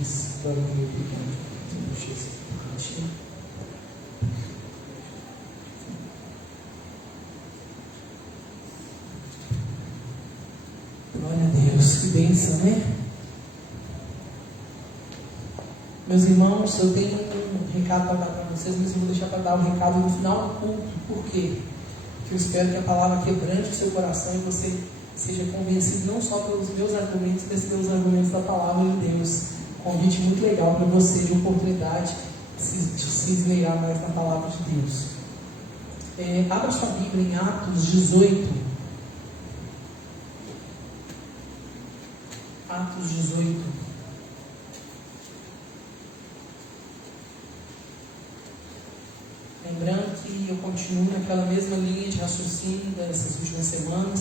Isso, para o meu pequeno. Puxa esse cantinho. Glória a Deus, que bênção, né? Meus irmãos, eu tenho um recado para dar para vocês, mas eu vou deixar para dar o recado no final do culto. Por quê? Porque eu espero que a palavra quebrante o seu coração e você seja convencido não só pelos meus argumentos, mas pelos argumentos da palavra de Deus. Convite muito legal para você, de oportunidade de se esmeirar mais na palavra de Deus. Abra sua Bíblia em Atos 18. Atos 18. Lembrando que eu continuo naquela mesma linha de raciocínio dessas últimas semanas,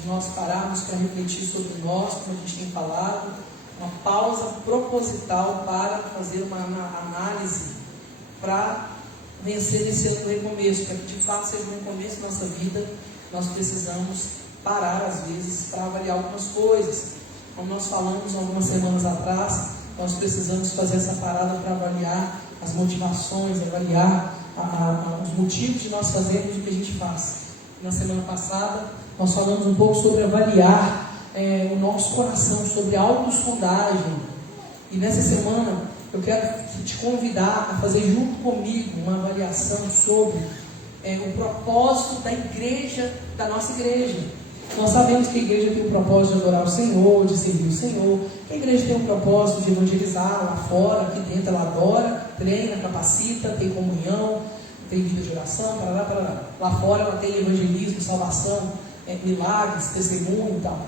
de nós pararmos para refletir sobre nós, como a gente tem falado, uma pausa proposital para fazer uma análise, para vencer esse ano do recomeço, para que de fato seja um recomeço da nossa vida. Nós precisamos parar às vezes para avaliar algumas coisas. Como nós falamos algumas semanas atrás, nós precisamos fazer essa parada para avaliar as motivações, avaliar os motivos de nós fazermos o que a gente faz. Na semana passada, nós falamos um pouco sobre avaliar o nosso coração, sobre autossondagem. E nessa semana, eu quero te convidar a fazer junto comigo uma avaliação sobre o propósito da igreja, da nossa igreja. Nós sabemos que a igreja tem o propósito de adorar o Senhor, de servir o Senhor. Que a igreja tem o propósito de evangelizar lá fora, aqui dentro ela adora, treina, capacita, tem comunhão, tem vida de oração, parará, parará. Lá fora ela tem evangelismo, salvação, milagres, testemunho e tal.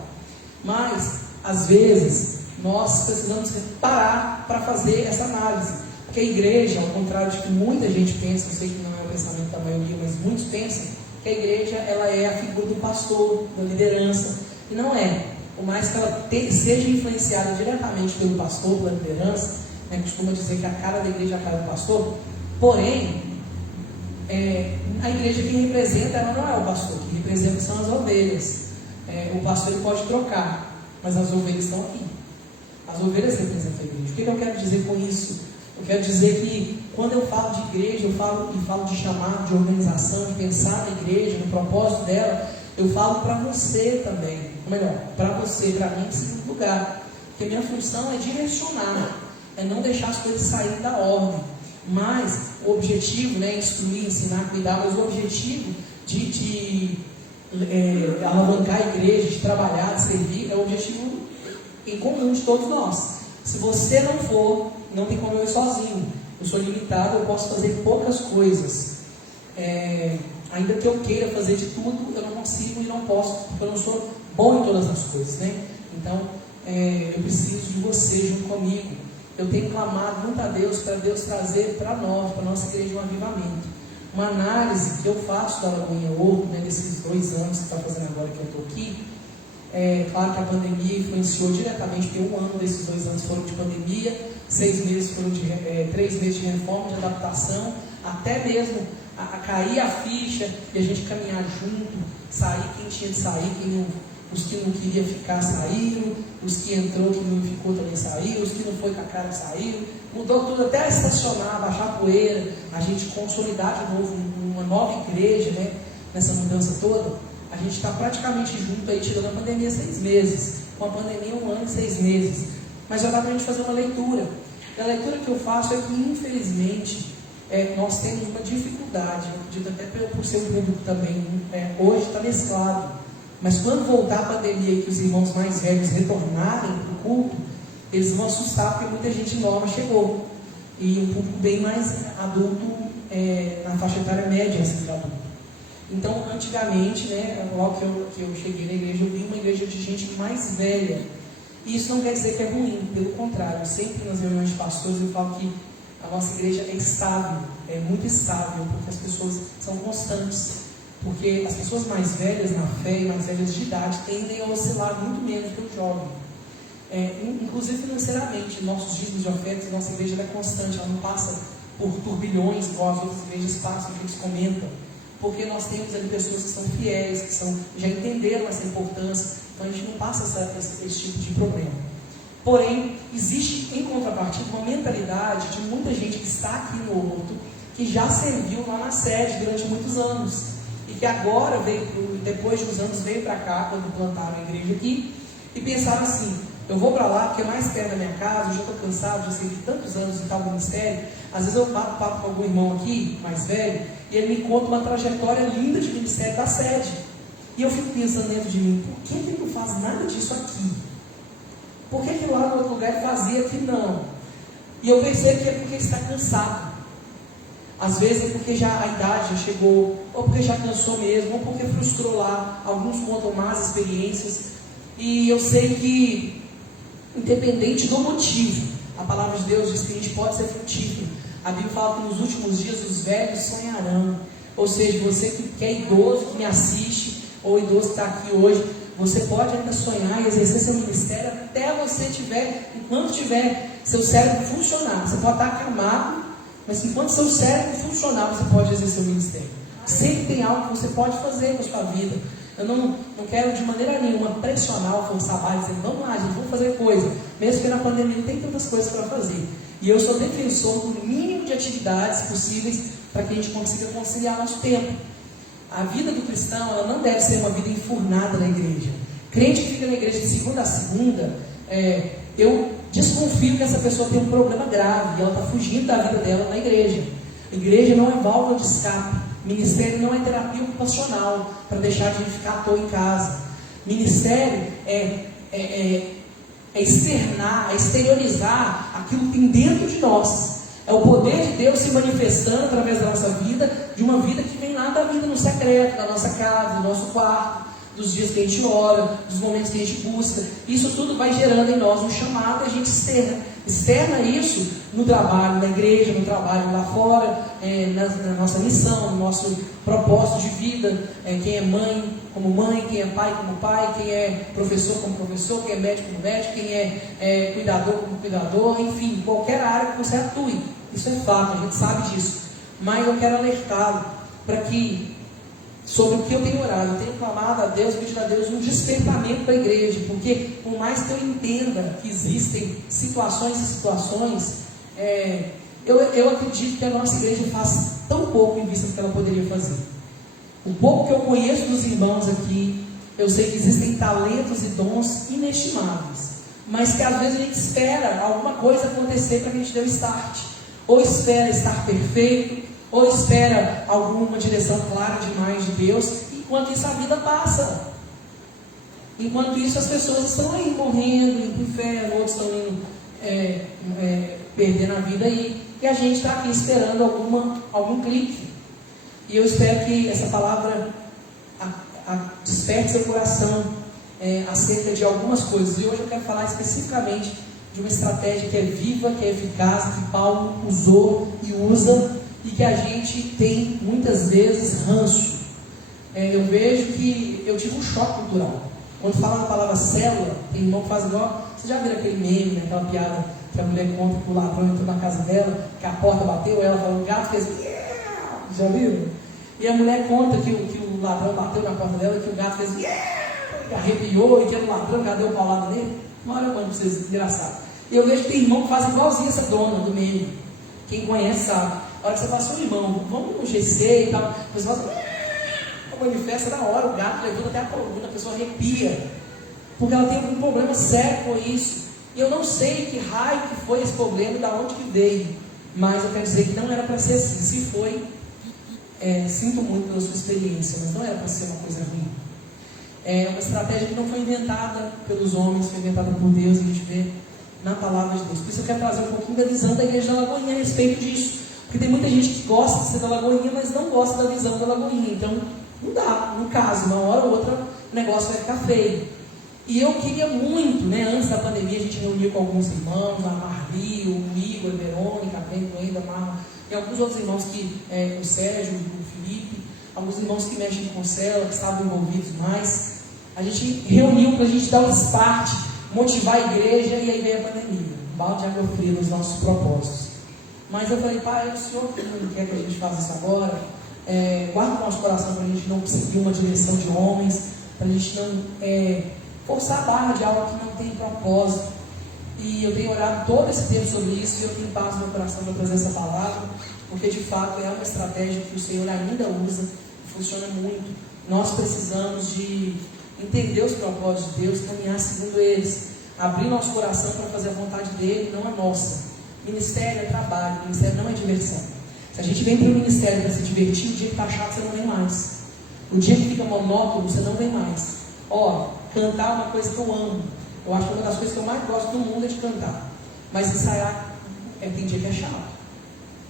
Mas, às vezes, nós precisamos parar para fazer essa análise. Porque a igreja, ao contrário de que muita gente pensa, eu sei que não é o pensamento da maioria, mas muitos pensam, que a igreja ela é a figura do pastor, da liderança. E não é. Por mais que ela seja influenciada diretamente pelo pastor, pela liderança, costuma dizer que a cara da igreja é a cara do pastor. Porém, a igreja que representa, ela não é o pastor, que representa são as ovelhas. O pastor ele pode trocar, mas as ovelhas estão aqui. As ovelhas representam a igreja. O que eu quero dizer com isso? Eu quero dizer que quando eu falo de igreja, eu falo de chamado, de organização, de pensar na igreja, no propósito dela, eu falo para você também. Ou melhor, para você, para mim, em segundo lugar. Porque a minha função é direcionar, é não deixar as coisas saírem da ordem. Mas o objetivo, instruir, ensinar, cuidar, mas o objetivo de alavancar a igreja, de trabalhar, de servir, é o objetivo em comum de todos nós. Se você não for, não tem como eu ir sozinho. Eu sou limitado, eu posso fazer poucas coisas. Ainda que eu queira fazer de tudo, eu não consigo e não posso, porque eu não sou bom em todas as coisas, Então, eu preciso de você junto comigo. Eu tenho clamado muito a Deus, para Deus trazer para nós, para a nossa igreja, um avivamento. Uma análise que eu faço da Lagoinha Ouro, desses 2 anos que está fazendo agora que eu estou aqui. Claro que a pandemia influenciou diretamente, porque 1 ano desses 2 anos foram de pandemia, 6 meses foram 3 meses de reforma, de adaptação, até mesmo a cair a ficha e a gente caminhar junto, sair quem tinha de sair, os que não queriam ficar saíram, os que entrou, que não ficou também saíram, os que não foi com a cara saíram, mudou tudo, até estacionar, baixar a poeira, a gente consolidar de novo uma nova igreja, nessa mudança toda. A gente está praticamente junto aí, tirando a pandemia 6 meses, com a pandemia 1 ano e 6 meses, mas já dá para a gente fazer uma leitura. E a leitura que eu faço é que, infelizmente, nós temos uma dificuldade, eu acredito até por ser um produto também, hoje está mesclado, mas quando voltar a pandemia e que os irmãos mais velhos retornarem para o culto, eles vão assustar porque muita gente nova chegou, e um público bem mais adulto, na faixa etária média assim, de adulto. Então, antigamente, logo que eu cheguei na igreja, eu vi uma igreja de gente mais velha. E isso não quer dizer que é ruim, pelo contrário. Sempre nas reuniões de pastores eu falo que a nossa igreja é estável, é muito estável, porque as pessoas são constantes. Porque as pessoas mais velhas na fé e mais velhas de idade tendem a oscilar muito menos que o jovem. Inclusive financeiramente, nossos dízimos de ofertas, nossa igreja é constante, ela não passa por turbilhões igual as outras igrejas passam, que eles comentam. Porque nós temos ali pessoas que são fiéis, que já entenderam essa importância, então a gente não passa esse tipo de problema. Porém, existe em contrapartida uma mentalidade de muita gente que está aqui no Horto, que já serviu lá na sede durante muitos anos, e que agora depois de uns anos veio para cá, quando plantaram a igreja aqui, e pensaram assim: eu vou para lá porque é mais perto da minha casa, eu já estou cansado, já servi tantos anos em tal ministério. Às vezes eu bato papo com algum irmão aqui, mais velho, e ele me conta uma trajetória linda de ministério da sede. E eu fico pensando dentro de mim: por que ele não faz nada disso aqui? Por que lá no outro lugar ele fazia, aqui não? E eu percebo que é porque ele está cansado. Às vezes é porque já a idade já chegou, ou porque já cansou mesmo, ou porque frustrou lá. Alguns contam más experiências. E eu sei que, independente do motivo, a palavra de Deus diz que a gente pode ser frutífero. A Bíblia fala que nos últimos dias os velhos sonharão. Ou seja, você que é idoso, que me assiste, ou idoso que está aqui hoje, você pode ainda sonhar e exercer seu ministério até você tiver, enquanto tiver seu cérebro funcionar. Você pode estar acamado, mas enquanto seu cérebro funcionar, você pode exercer o ministério. Sempre tem algo que você pode fazer com a sua vida. Eu não quero de maneira nenhuma pressionar ou forçar mais, dizendo: vamos lá, gente, vamos fazer coisa. Mesmo que na pandemia não tem tantas coisas para fazer. E eu sou defensor do mínimo de atividades possíveis para que a gente consiga conciliar nosso tempo. A vida do cristão, ela não deve ser uma vida enfurnada na igreja. Crente que fica na igreja de segunda a segunda, eu desconfio que essa pessoa tem um problema grave e ela está fugindo da vida dela na igreja. A igreja não é válvula de escape. Ministério não é terapia ocupacional para deixar a gente ficar à toa em casa. Ministério é externar, é exteriorizar aquilo que tem dentro de nós. É o poder de Deus se manifestando através da nossa vida, de uma vida que vem lá da vida no secreto, da nossa casa, do nosso quarto, dos dias que a gente ora, dos momentos que a gente busca. Isso tudo vai gerando em nós um chamado e a gente externa isso no trabalho, na igreja, no trabalho lá fora, na nossa missão, no nosso propósito de vida. Quem é mãe como mãe, quem é pai como pai, quem é professor como professor, quem é médico como médico, quem é cuidador como cuidador, enfim, qualquer área que você atue. Isso é fato, a gente sabe disso. Mas eu quero alertá-lo para que, sobre o que eu tenho orado, eu tenho clamado a Deus, pedido a Deus um despertamento para a igreja, porque por mais que eu entenda que existem situações e situações, eu acredito que a nossa igreja faz tão pouco em vista do que ela poderia fazer. O pouco que eu conheço dos irmãos aqui, eu sei que existem talentos e dons inestimáveis, mas que às vezes a gente espera alguma coisa acontecer para que a gente dê o start, ou espera estar perfeito, ou espera alguma direção clara demais de Deus. Enquanto isso a vida passa. Enquanto isso as pessoas estão aí morrendo, indo para o inferno, outros estão indo perdendo a vida aí, e a gente está aqui esperando algum clique. E eu espero que essa palavra desperte seu coração acerca de algumas coisas. E hoje eu quero falar especificamente de uma estratégia que é viva, que é eficaz, que Paulo usou e usa, e que a gente tem muitas vezes ranço. Eu vejo que eu tive um choque cultural. Quando fala na palavra célula, tem irmão que faz igual. Você já viu aquele meme, né, aquela piada que a mulher conta que o ladrão entrou na casa dela, que a porta bateu, ela falou: o gato fez. Já viram? E a mulher conta que o ladrão bateu na porta dela, que o gato fez. Arrepiou, e que era o ladrão, já deu paulada nele. Uma hora para vocês, engraçado. E eu vejo que tem irmão que faz igualzinho essa dona do meme. Quem conhece sabe. A hora que você passou, irmão, vamos no GC e tal, a pessoa manifesta na hora, o gato levanta até a coluna, a pessoa arrepia, porque ela tem algum problema sério com isso. E eu não sei que raio que foi esse problema, da onde que veio, mas eu quero dizer que não era para ser assim. Se foi, sinto muito pela sua experiência, mas não era para ser uma coisa ruim. É uma estratégia que não foi inventada pelos homens, foi inventada por Deus, e a gente vê na palavra de Deus. Por isso eu quero trazer um pouquinho da visão da igreja da Lagoinha a respeito disso, porque tem muita gente que gosta de ser da Lagoinha, mas não gosta da visão da Lagoinha. Então não dá, no caso, uma hora ou outra o negócio vai ficar feio. E eu queria muito, antes da pandemia a gente reuniu com alguns irmãos, a Marli, o Igor, a Verônica, a Bento ainda, e alguns outros irmãos o Sérgio, o Felipe, alguns irmãos que mexem com célula, que estavam envolvidos mais. A gente reuniu para a gente dar um start, motivar a igreja, e aí veio a pandemia, balde de água fria nos nossos propósitos. Mas eu falei: pai, o senhor que não quer que a gente faça isso agora, guarda o nosso coração para a gente não seguir uma direção de homens, para a gente não forçar a barra de algo que não tem propósito. E eu tenho orado todo esse tempo sobre isso, e eu tenho paz no meu coração para trazer essa palavra, porque de fato é uma estratégia que o Senhor ainda usa, e funciona muito. Nós precisamos de entender os propósitos de Deus, caminhar segundo eles, abrir nosso coração para fazer a vontade dele, não a nossa. Ministério é trabalho, ministério não é diversão. Se a gente vem para o ministério para se divertir, o dia que está chato você não vem mais. O dia que fica monótono, você não vem mais. Cantar é uma coisa que eu amo. Eu acho que uma das coisas que eu mais gosto do mundo é de cantar. Mas ensaiar, tem dia que é chato.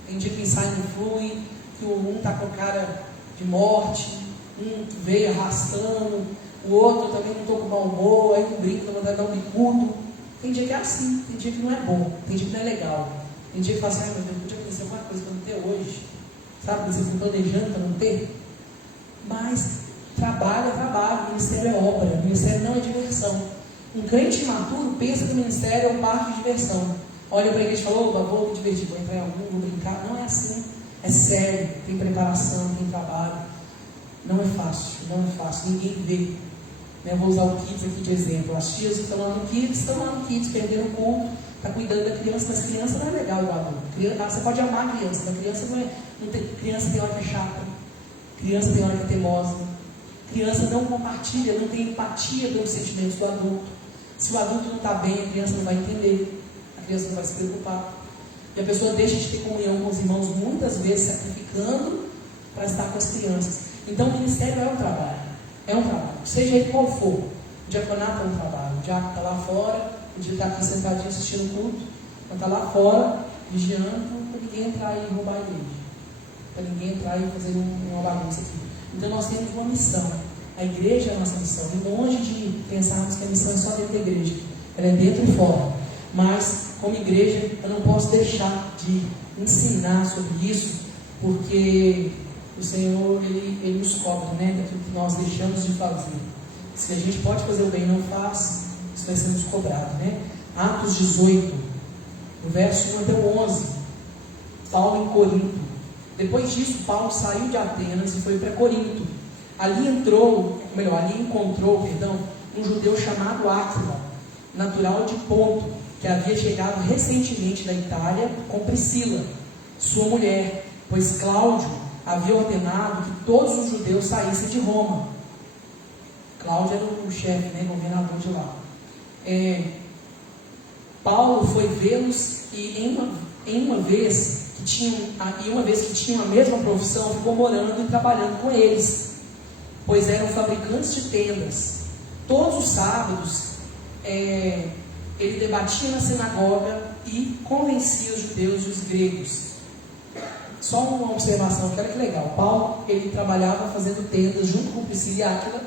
Tem dia que o ensaio não flui, que um está com cara de morte, um veio arrastando, o outro também não estou com mau humor, aí um brinco, não vontade de dar um bicudo. Tem dia que é assim, tem dia que não é bom, tem dia que não é legal. Tem dia que fala assim, meu Deus, podia acontecer uma coisa que eu não tenho hoje. Sabe, você fica planejando para não ter. Mas trabalho é trabalho, ministério é obra, ministério não é diversão. Um crente imaturo pensa que o ministério é um parque de diversão. Olha para a igreja e fala, vou me divertir, vou entrar em algum, vou brincar. Não é assim, é sério, tem preparação, tem trabalho. Não é fácil, ninguém vê. Eu vou usar o Kids aqui de exemplo. As tias estão lá no Kids, perderam o culto, está cuidando da criança, mas criança não é legal igual adulto. Você pode amar a criança, mas criança criança tem hora que é chata, criança tem hora que é teimosa, criança não compartilha, não tem empatia pelos sentimentos do adulto. Se o adulto não está bem, a criança não vai entender, a criança não vai se preocupar. E a pessoa deixa de ter comunhão com os irmãos, muitas vezes sacrificando para estar com as crianças. Então o ministério é um trabalho. Seja ele qual for. O diaconato é um trabalho. O diácono está lá fora, o dia está aqui sentadinho assistindo o culto, mas está lá fora, vigiando, para ninguém entrar e roubar a igreja, para ninguém entrar e fazer uma bagunça aqui. Então nós temos uma missão. A igreja é a nossa missão. E longe de pensarmos que a missão é só dentro da igreja, ela é dentro e fora. Mas, como igreja, eu não posso deixar de ensinar sobre isso, porque o Senhor, Ele nos cobra, daquilo que nós deixamos de fazer. Se a gente pode fazer o bem e não faz, isso vai ser nos cobrado, Atos 18, do verso 1 até o 11, Paulo em Corinto. Depois disso, Paulo saiu de Atenas e foi para Corinto. Ali encontrou, um judeu chamado Áquila, natural de Ponto, que havia chegado recentemente da Itália com Priscila, sua mulher, pois Cláudio havia ordenado que todos os judeus saíssem de Roma. Cláudio era o chefe, governador de lá. Paulo foi vê-los e uma vez que tinham a mesma profissão, ficou morando e trabalhando com eles, pois eram fabricantes de tendas. Todos os sábados ele debatia na sinagoga e convencia os judeus e os gregos. Só uma observação, olha que legal. Paulo, ele trabalhava fazendo tendas junto com Priscila e Áquila.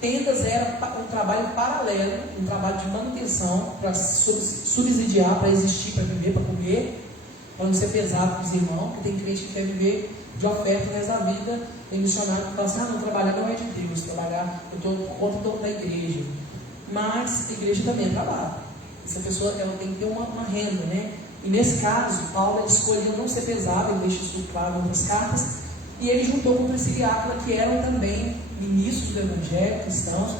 Tendas era um trabalho paralelo, um trabalho de manutenção para subsidiar, para existir, para viver, para comer, para não ser pesado para os irmãos, porque tem crente que quer viver de oferta o resto da vida. Tem missionário que fala assim, não, trabalhar não é de Deus, trabalhar, eu estou por conta da igreja. Mas a igreja também é trabalho. Essa pessoa ela tem que ter uma renda, E nesse caso, Paulo escolheu não ser pesado, ele deixa isso claro em outras cartas, e ele juntou com Priscila e Áquila, que eram também ministros do evangelho, cristãos,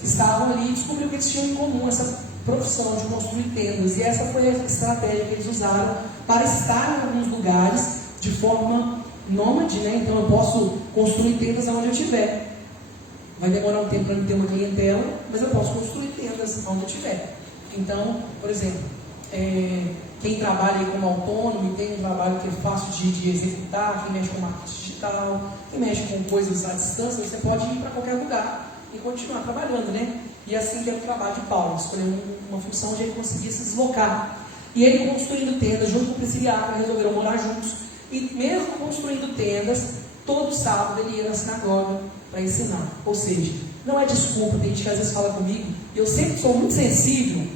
que estavam ali, e descobriu que eles tinham em comum essa profissão de construir tendas, e essa foi a estratégia que eles usaram para estar em alguns lugares de forma nômade, Então eu posso construir tendas onde eu estiver. Vai demorar um tempo para eu ter uma clientela, mas eu posso construir tendas onde eu estiver. Então, por exemplo, quem trabalha aí como autônomo e tem um trabalho que é fácil de executar, quem mexe com marketing digital, quem mexe com coisas à distância, você pode ir para qualquer lugar e continuar trabalhando, E assim que era o trabalho de Paulo, escolheu uma função onde ele conseguia se deslocar. E ele construindo tendas, junto com Priscila e Áquila, resolveram morar juntos. E mesmo construindo tendas, todo sábado ele ia na sinagoga para ensinar. Ou seja, não é desculpa, tem gente que às vezes fala comigo, e eu sempre sou muito sensível,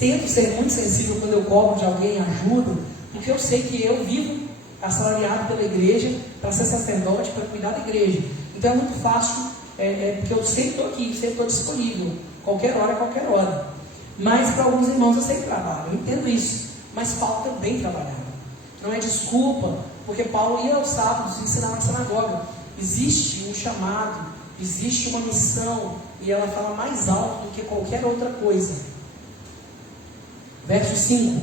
tento ser muito sensível quando eu cobro de alguém ajuda, porque eu sei que eu vivo assalariado pela igreja para ser sacerdote, para cuidar da igreja. Então é muito fácil, porque eu sempre estou aqui, sempre estou disponível, qualquer hora. Mas para alguns irmãos eu sempre trabalho, eu entendo isso, mas Paulo também trabalhava. Não é desculpa, porque Paulo ia aos sábados ensinar na sinagoga. Existe um chamado, existe uma missão, e ela fala mais alto do que qualquer outra coisa. Verso 5.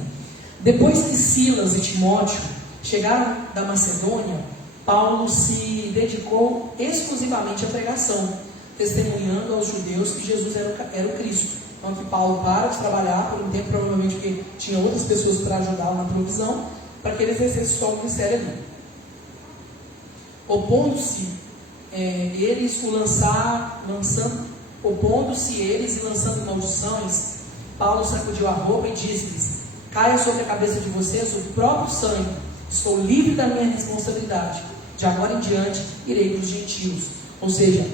Depois que Silas e Timóteo chegaram da Macedônia, Paulo se dedicou exclusivamente à pregação, testemunhando aos judeus que Jesus era o Cristo. Então que Paulo para de trabalhar por um tempo, provavelmente porque tinha outras pessoas para ajudá-lo na provisão, para que ele exercesse só o ministério ali. Opondo-se eles e lançando maldições, Paulo sacudiu a roupa e disse-lhes: caia sobre a cabeça de vocês o próprio sangue, estou livre da minha responsabilidade, de agora em diante irei para os gentios. Ou seja,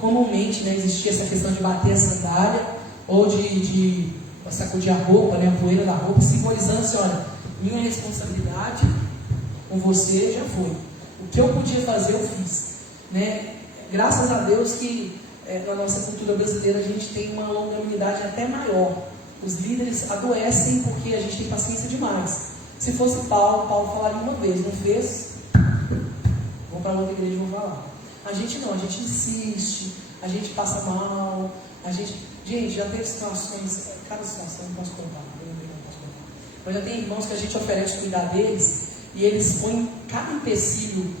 comumente existia essa questão de bater a sandália, ou de sacudir a roupa, a poeira da roupa, simbolizando assim: olha, minha responsabilidade com você já foi, o que eu podia fazer eu fiz, Graças a Deus que na nossa cultura brasileira a gente tem uma longanimidade até maior. Os líderes adoecem porque a gente tem paciência demais. Se fosse Paulo falaria uma vez, não fez, vou para outra igreja e vou falar. A gente não, a gente insiste, a gente passa mal, gente, já teve situações, cada situação não posso contar, mas já tem irmãos que a gente oferece cuidar deles e eles põem cada empecilho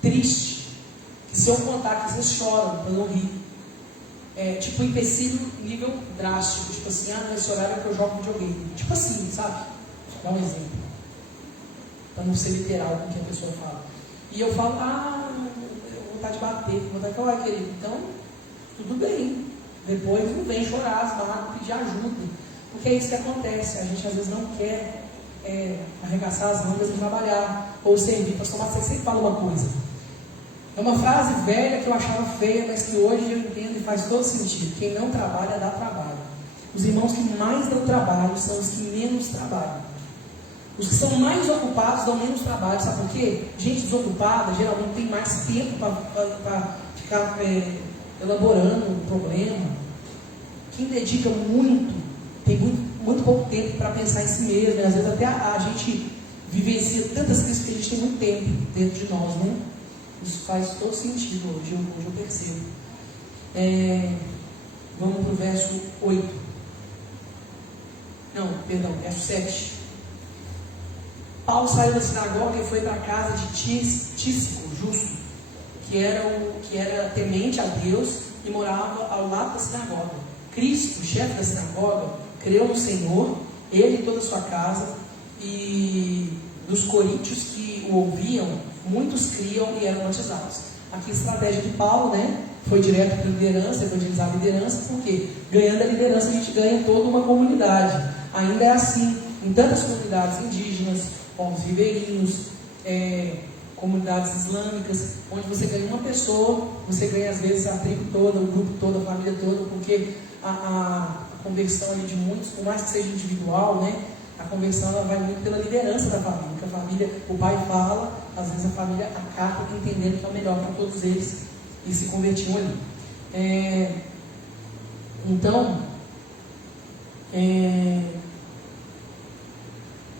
triste, que se eu contar que vocês choram para não rir. Tipo empecilho nível drástico, tipo assim, nesse horário é que eu jogo videogame, tipo assim, sabe? Dá um exemplo, para não ser literal com o que a pessoa fala. E eu falo, eu vou vontade de bater, vou vontade de falar, querido, então, tudo bem, depois não vem chorar, esbarrar, pedir ajuda, porque é isso que acontece, a gente às vezes não quer arregaçar as mangas e trabalhar, ou servir. Pastor Marcelo sempre fala uma coisa, é uma frase velha que eu achava feia, mas que hoje eu entendo e faz todo sentido: quem não trabalha, dá trabalho. Os irmãos que mais dão trabalho são os que menos trabalham. Os que são mais ocupados dão menos trabalho, sabe por quê? Gente desocupada geralmente tem mais tempo para ficar elaborando um problema. Quem dedica muito, tem muito pouco tempo para pensar em si mesmo, às vezes até a gente vivencia tantas coisas que a gente tem muito tempo dentro de nós, Isso faz todo sentido hoje eu percebo. Vamos para o verso 8. Verso 7. Paulo saiu da sinagoga e foi para a casa de Tícico, justo, que era temente a Deus e morava ao lado da sinagoga. Cristo, chefe da sinagoga, creu no Senhor, ele e toda a sua casa, e dos coríntios que o ouviam, muitos criam e eram batizados. Aqui a estratégia de Paulo, foi direto para a liderança, evangelizar a liderança, porque ganhando a liderança a gente ganha toda uma comunidade. Ainda é assim, em tantas comunidades indígenas, povos ribeirinhos, comunidades islâmicas, onde você ganha uma pessoa, você ganha às vezes a tribo toda, o grupo todo, a família toda, porque a conversão ali de muitos, por mais que seja individual, a conversão ela vai muito pela liderança da família, que a família, o pai fala, às vezes a família acaba entendendo que é o melhor para todos eles e se convertiam ali.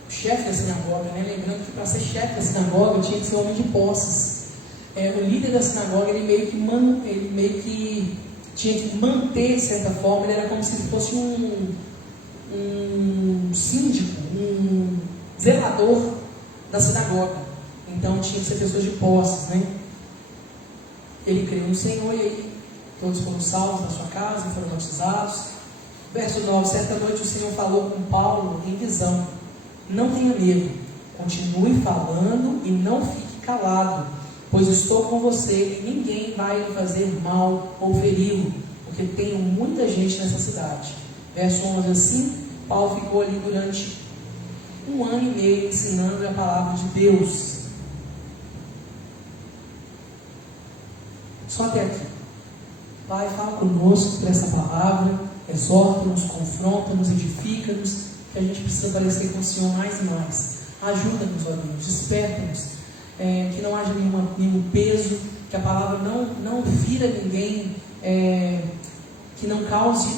O chefe da sinagoga, lembrando que para ser chefe da sinagoga tinha que ser homem de posses. O líder da sinagoga, ele meio que tinha que manter, de certa forma, ele era como se fosse um síndico, um zelador da sinagoga. Então tinha que ser pessoas de posses, Ele creu no Senhor e aí todos foram salvos na sua casa e foram batizados. Verso 9: certa noite o Senhor falou com Paulo em visão: não tenha medo, continue falando e não fique calado, pois estou com você e ninguém vai lhe fazer mal ou feri-lo, porque tenho muita gente nessa cidade. Verso 11: assim Paulo ficou ali durante 1 ano e meio ensinando a palavra de Deus. Só até aqui. Pai, fala conosco por essa palavra, exorta-nos, confronta-nos, edifica-nos, que a gente precisa parecer com o Senhor mais e mais. Ajuda-nos, ó Deus, desperta-nos, que não haja nenhum peso, que a palavra não fira ninguém, que não cause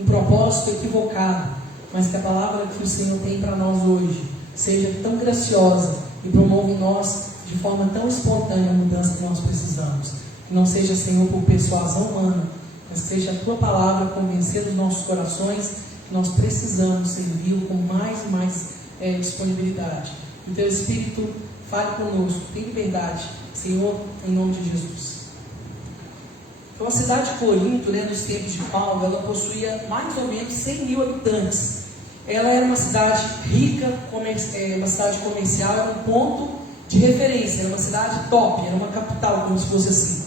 um propósito equivocado, mas que a palavra que o Senhor tem para nós hoje seja tão graciosa e promova em nós de forma tão espontânea a mudança que nós precisamos. Que não seja, Senhor, por persuasão humana, mas que seja a Tua palavra convencendo os nossos corações Nós precisamos servi-lo com mais e mais disponibilidade. Então, o Espírito, fale conosco, tem liberdade, Senhor, em nome de Jesus. Então, a cidade de Corinto, nos tempos de Paulo, ela possuía mais ou menos 100 mil habitantes. Ela era uma cidade rica, uma cidade comercial, era um ponto de referência, era uma cidade top, era uma capital, como se fosse assim.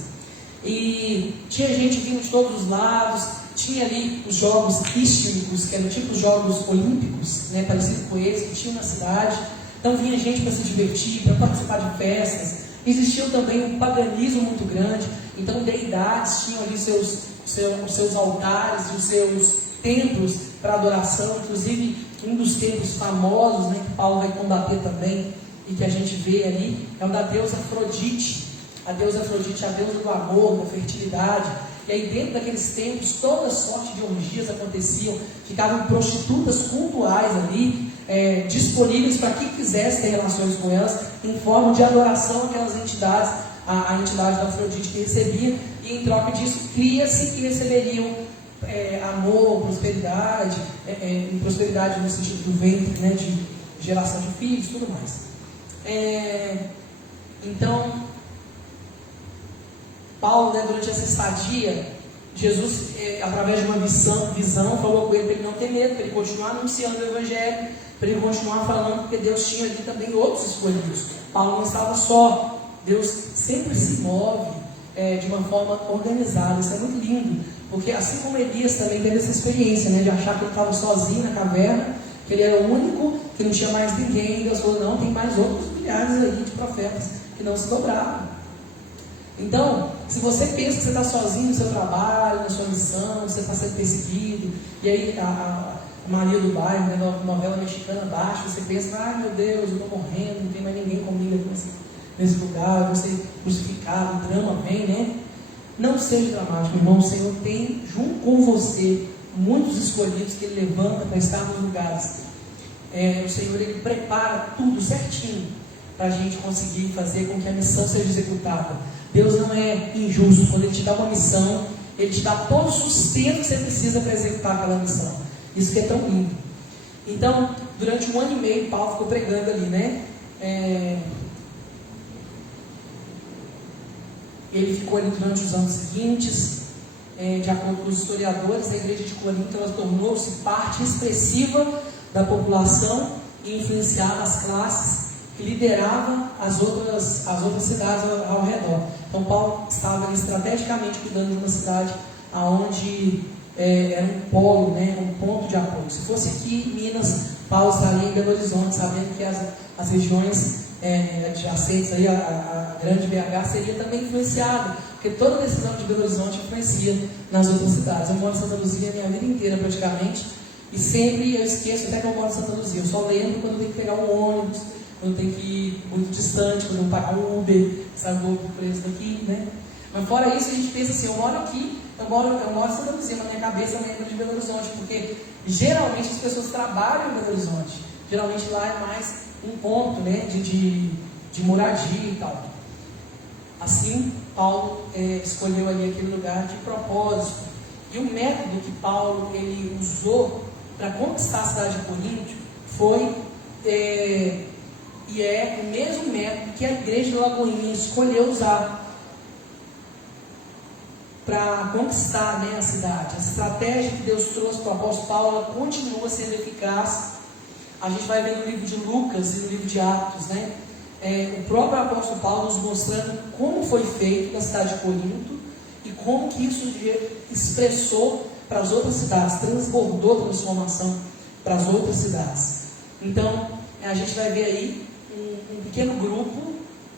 E tinha gente vindo de todos os lados, tinha ali os jogos istmicos, que eram tipo os jogos olímpicos, parecido com eles, que tinham na cidade. Então vinha gente para se divertir, para participar de festas. Existia também um paganismo muito grande, então deidades tinham ali os seus altares, os seus templos para adoração. Inclusive um dos templos famosos, que Paulo vai combater também, e que a gente vê ali, é o da deusa Afrodite. A deusa Afrodite é a deusa do amor, da fertilidade. E aí dentro daqueles templos, toda sorte de orgias aconteciam, ficavam prostitutas cultuais ali, disponíveis para quem quisesse ter relações com elas, em forma de adoração àquelas entidades, a entidade da Afrodite que recebia, e em troca disso cria-se que receberiam amor, prosperidade, prosperidade no sentido do ventre, de geração de filhos, tudo mais. Então, Paulo, durante essa estadia, Jesus, através de uma visão, falou com ele para ele não ter medo, para ele continuar anunciando o Evangelho, para ele continuar falando, porque Deus tinha ali também outros escolhidos. Paulo não estava só. Deus sempre se move de uma forma organizada. Isso é muito lindo, porque assim como Elias também teve essa experiência, de achar que ele estava sozinho na caverna, que ele era o único, que não tinha mais ninguém, e Deus falou, não, tem mais outros milhares aí de profetas que não se dobraram. Então, se você pensa que você está sozinho no seu trabalho, na sua missão, que você está sendo perseguido, e aí a Maria do Bairro, na novela mexicana baixa, você pensa, ai meu Deus, eu estou morrendo, não tem mais ninguém comigo nesse lugar, eu vou ser crucificado, o drama vem, Não seja dramático, irmão. O Senhor tem junto com você muitos escolhidos que Ele levanta para estar nos lugares. O Senhor, Ele prepara tudo certinho para a gente conseguir fazer com que a missão seja executada. Deus não é injusto. Quando Ele te dá uma missão, Ele te dá todo o sustento que você precisa para executar aquela missão. Isso que é tão lindo. Então, durante 1 ano e meio, Paulo ficou pregando ali, Ele ficou ali durante os anos seguintes. De acordo com os historiadores, a igreja de Corinto ela tornou-se parte expressiva da população e influenciava as classes que lideravam as outras cidades ao redor. Então Paulo estava ali estrategicamente cuidando de uma cidade onde era um polo, um ponto de apoio. Se fosse aqui em Minas, Paulo estaria em Belo Horizonte, sabendo que as regiões adjacentes aí, a grande BH seria também influenciada, porque toda decisão de Belo Horizonte influencia nas outras cidades. Eu moro em Santa Luzia a minha vida inteira praticamente, e sempre eu esqueço até que eu moro em Santa Luzia. Eu só lembro quando eu tenho que pegar um ônibus, quando eu tenho que ir muito distante, quando eu vou pagar um Uber, sabe, vou por preço daqui, Mas fora isso, a gente pensa assim, eu moro aqui, eu moro em Santa Luzia, mas minha cabeça lembra de Belo Horizonte, porque geralmente as pessoas trabalham em Belo Horizonte. Geralmente lá é mais um ponto, de moradia e tal. Assim, Paulo escolheu ali aquele lugar de propósito. E o método que Paulo ele usou para conquistar a cidade de Corinto foi e é o mesmo método que a igreja de Lagoinha escolheu usar para conquistar a cidade. A estratégia que Deus trouxe para o apóstolo Paulo ela continua sendo eficaz. A gente vai ver no livro de Lucas e no livro de Atos, o próprio apóstolo Paulo nos mostrando como foi feito na cidade de Corinto e como que isso expressou para as outras cidades, transbordou transformação para as outras cidades. Então, a gente vai ver aí um pequeno grupo,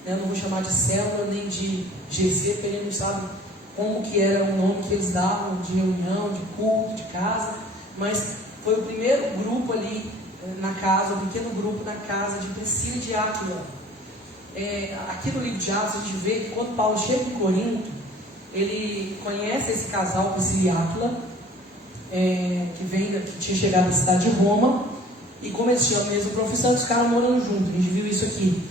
não vou chamar de célula nem de GC, porque ele não sabe como que era o nome que eles davam de reunião, de culto, de casa, mas foi o primeiro grupo ali na casa, um pequeno grupo na casa de Priscila e de Áquila. Aqui no livro de Atos a gente vê que quando Paulo chega em Corinto, ele conhece esse casal, Priscila e Áquila, que tinha chegado na cidade de Roma, e como eles tinham a mesma profissão, eles ficaram morando juntos. A gente viu isso aqui.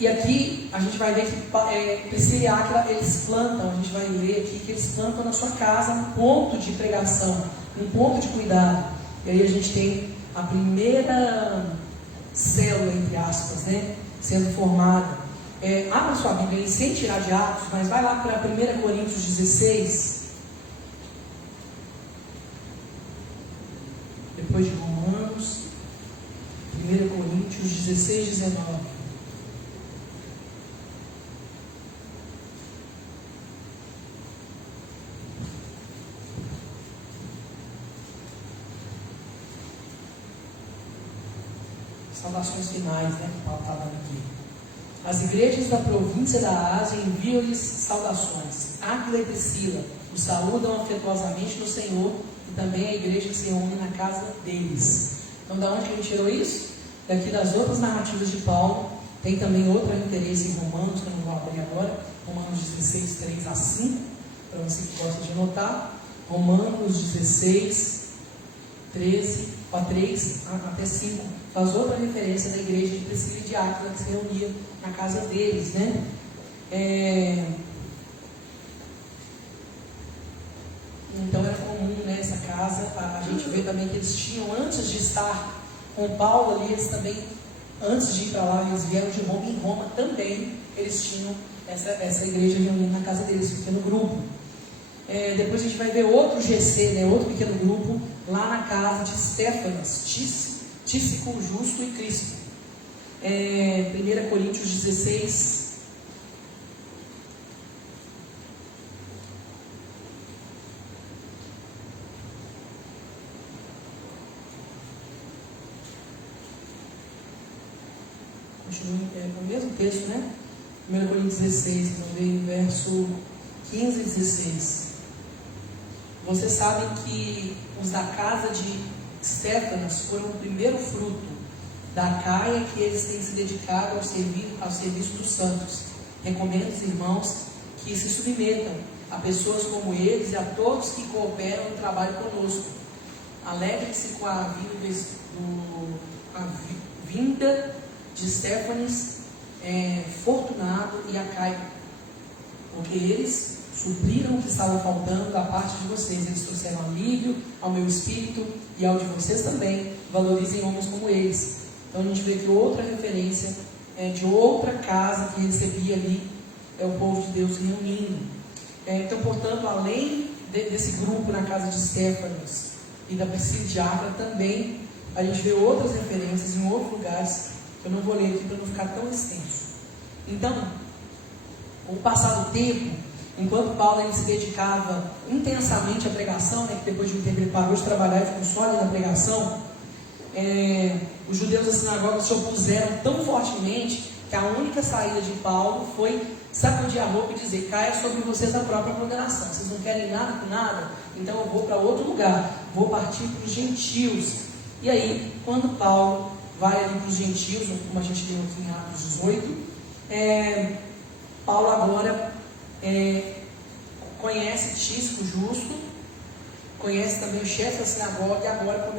E aqui a gente vai ver que Priscila e Áquila, eles plantam, a gente vai ler aqui que eles plantam na sua casa um ponto de pregação, um ponto de cuidado. E aí a gente tem a primeira célula, entre aspas, né, sendo formada. Abra sua Bíblia aí, sem tirar de Atos, mas vai lá para 1 Coríntios 16. Depois de Romanos, 1 Coríntios 16, 19. Saudações finais, né, que o Paulo está dando aqui. As igrejas da província da Ásia enviam-lhes saudações. Áquila e Priscila os saúdam afetuosamente no Senhor, e também a igreja que se reúne na casa deles. Então, da onde a gente tirou isso? Daqui das outras narrativas de Paulo. Tem também outra referência em Romanos, que eu não vou abrir agora, Romanos 16, 3 a 5, para você que gosta de anotar. Romanos 16, 13 a 3 até 5, faz outra referência da igreja de Priscila e de Áquila, que se reunia na casa deles, né? Então era comum, né, essa casa. A gente vê também que eles tinham, antes de estar com Paulo ali, eles também, antes de ir para lá, eles vieram de Roma. Em Roma também eles tinham essa igreja reunida na casa deles, pequeno grupo. Depois a gente vai ver outro GC, né, outro pequeno grupo, lá na casa de Estéfanas, Tícico, Justo e Crispo. 1 Coríntios 16. Continua com o mesmo texto, né? 1 Coríntios 16, vamos ver o verso 15 e 16. Vocês sabem que os da casa de Estéfanas foram o primeiro fruto da caia, que eles têm se dedicado ao serviço dos santos. Recomendo os irmãos que se submetam a pessoas como eles e a todos que cooperam no trabalho conosco. Alegrem-se com a vinda de Estéfanas, Fortunado e Acaio, porque eles supriram o que estava faltando da parte de vocês. Eles trouxeram alívio ao meu espírito e ao de vocês também. Valorizem homens como eles. Então a gente vê que outra referência de outra casa que recebia ali o povo de Deus se reunindo. Então, portanto, além desse grupo na casa de Estéfanas e da Priscila de Áquila, também a gente vê outras referências em outros lugares, que eu não vou ler aqui para não ficar tão extenso. Então, com o passar do tempo, enquanto Paulo ele se dedicava intensamente à pregação, né, que depois de um tempo ele parou de trabalhar e ficou só ali na pregação, os judeus da sinagoga se opuseram tão fortemente que a única saída de Paulo foi sacudir a roupa e dizer: caia sobre vocês a própria condenação. Vocês não querem nada com nada? Então eu vou para outro lugar, vou partir para os gentios. E aí, quando Paulo vai ali para os gentios, como a gente leu aqui em Atos 18, Paulo agora conhece Tícico Justo, conhece também o chefe da sinagoga, e agora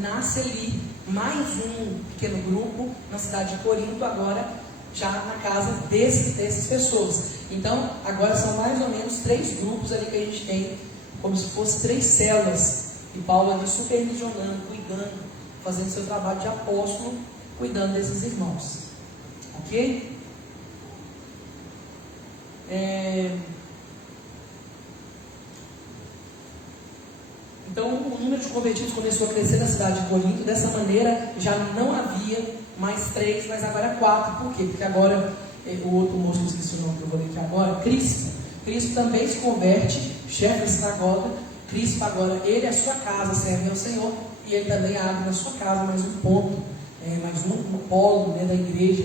nasce ali mais um pequeno grupo na cidade de Corinto, agora já na casa dessas pessoas. Então agora são mais ou menos 3 grupos ali que a gente tem, como se fossem 3 células, e Paulo ali supervisionando, cuidando, fazendo seu trabalho de apóstolo, cuidando desses irmãos. Ok? Então o número de convertidos começou a crescer na cidade de Corinto. Dessa maneira já não havia mais 3, mas agora 4. Por quê? Porque agora o outro moço, que eu esqueci o nome que eu vou ler aqui agora, Crispo também se converte, chefe da sinagoga. Crispo agora, ele e a sua casa servem ao Senhor, e ele também abre na sua casa mais um ponto, mais um polo, né, da igreja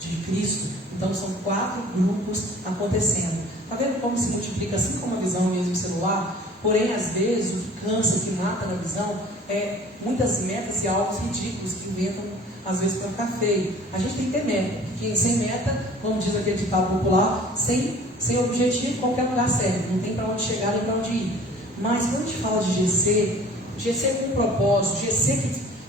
de Cristo. Então são 4 grupos acontecendo. Está vendo como se multiplica, assim como a visão mesmo celular? Porém, às vezes, o que cansa, o que mata na visão, é muitas metas e alvos ridículos que inventam, às vezes, para ficar feio. A gente tem que ter meta, porque sem meta, como diz aquele ditado popular, sem objetivo, qualquer lugar serve. Não tem para onde chegar nem para onde ir. Mas quando a gente fala de GC com propósito, GC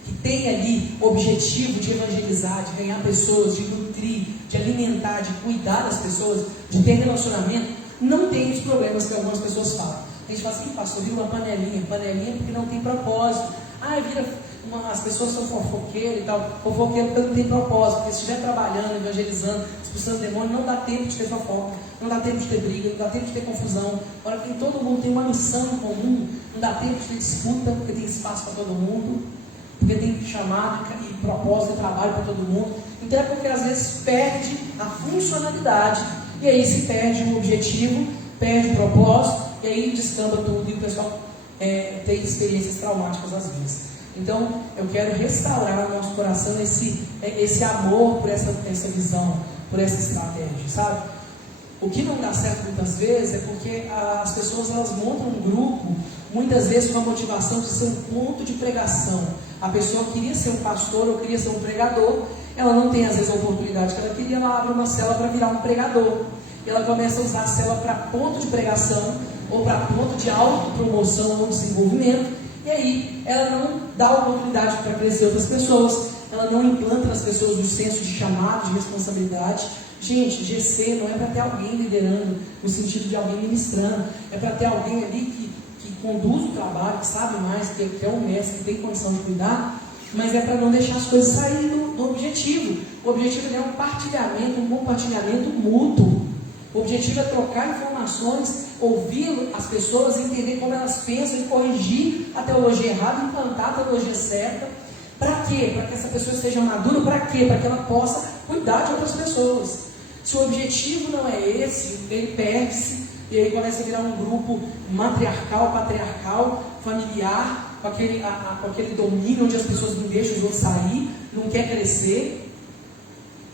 que tem ali o objetivo de evangelizar, de ganhar pessoas, de nutrir, de alimentar, de cuidar das pessoas, de ter relacionamento, não tem os problemas que algumas pessoas falam. A gente fala assim, pastor, vira uma panelinha porque não tem propósito. As pessoas são fofoqueiras e tal, fofoqueiro porque não tem propósito, porque se estiver trabalhando, evangelizando, expulsando demônio, não dá tempo de ter fofoca, não dá tempo de ter briga, não dá tempo de ter confusão. Agora que todo mundo tem uma missão em comum, não dá tempo de ter disputa, porque tem espaço para todo mundo, porque tem chamado e propósito e trabalho para todo mundo. Então é porque às vezes perde a funcionalidade, e aí se perde o objetivo, perde o propósito, e aí descamba tudo e o pessoal tem experiências traumáticas às vezes. Então, eu quero restaurar no nosso coração esse amor por essa visão, por essa estratégia, sabe? O que não dá certo muitas vezes é porque as pessoas elas montam um grupo, muitas vezes com a motivação de ser um ponto de pregação. A pessoa queria ser um pastor ou queria ser um pregador, ela não tem às vezes a oportunidade que ela queria, ela abre uma célula para virar um pregador. E ela começa a usar a célula para ponto de pregação ou para ponto de autopromoção ou desenvolvimento. E aí, ela não dá oportunidade para crescer outras pessoas, ela não implanta nas pessoas o senso de chamado, de responsabilidade. Gente, GC não é para ter alguém liderando, no sentido de alguém ministrando, é para ter alguém ali que conduz o trabalho, que sabe mais, que é um mestre, que tem condição de cuidar, mas é para não deixar as coisas saírem do objetivo. O objetivo é um partilhamento, um compartilhamento mútuo. O objetivo é trocar informações, ouvir as pessoas, entender como elas pensam e corrigir a teologia errada, implantar a teologia certa. Para quê? Para que essa pessoa esteja madura. Para quê? Para que ela possa cuidar de outras pessoas. Se o objetivo não é esse, ele perde-se e aí começa a virar um grupo matriarcal, patriarcal, familiar, com aquele domínio onde as pessoas não deixam os outros sair, não quer crescer.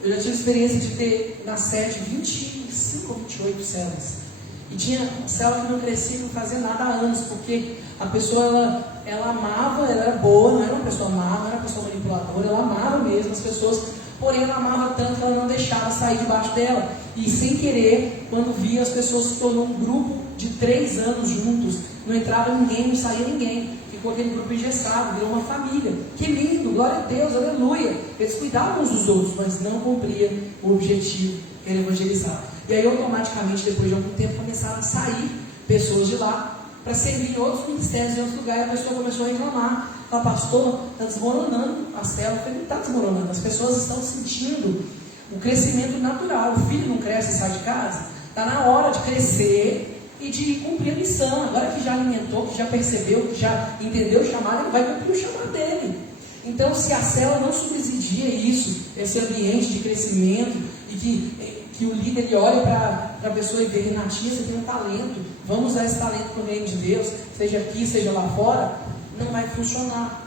Eu já tive experiência de ter na sede 25 ou 28 células. E tinha célula que não crescia, não fazia nada há anos, porque a pessoa ela amava, ela era boa, não era uma pessoa má, não era uma pessoa manipuladora, ela amava mesmo as pessoas, porém ela amava tanto que ela não deixava sair debaixo dela. E sem querer, quando via, as pessoas se tornou um grupo de 3 anos juntos, não entrava ninguém, não saía ninguém. Ficou aquele grupo engessado, virou uma família. Que lindo, glória a Deus, aleluia. Eles cuidavam uns dos outros, mas não cumpriam o objetivo, que era evangelizar. E aí automaticamente, depois de algum tempo, começaram a sair pessoas de lá para servir em outros ministérios, em outros lugares. A pessoa começou a reclamar. Fala, pastor, está desmoronando a célula. Eu falei, não está desmoronando, as pessoas estão sentindo o crescimento natural. O filho não cresce e sai de casa. Está na hora de crescer e de cumprir a missão. Agora que já alimentou, que já percebeu, que já entendeu o chamado, ele vai cumprir o chamado dele. Então, se a célula não subsidia isso, esse ambiente de crescimento, e que o líder ele olha para a pessoa e vê, Renatinha, você tem um talento, vamos usar esse talento para o reino de Deus, seja aqui, seja lá fora, não vai funcionar.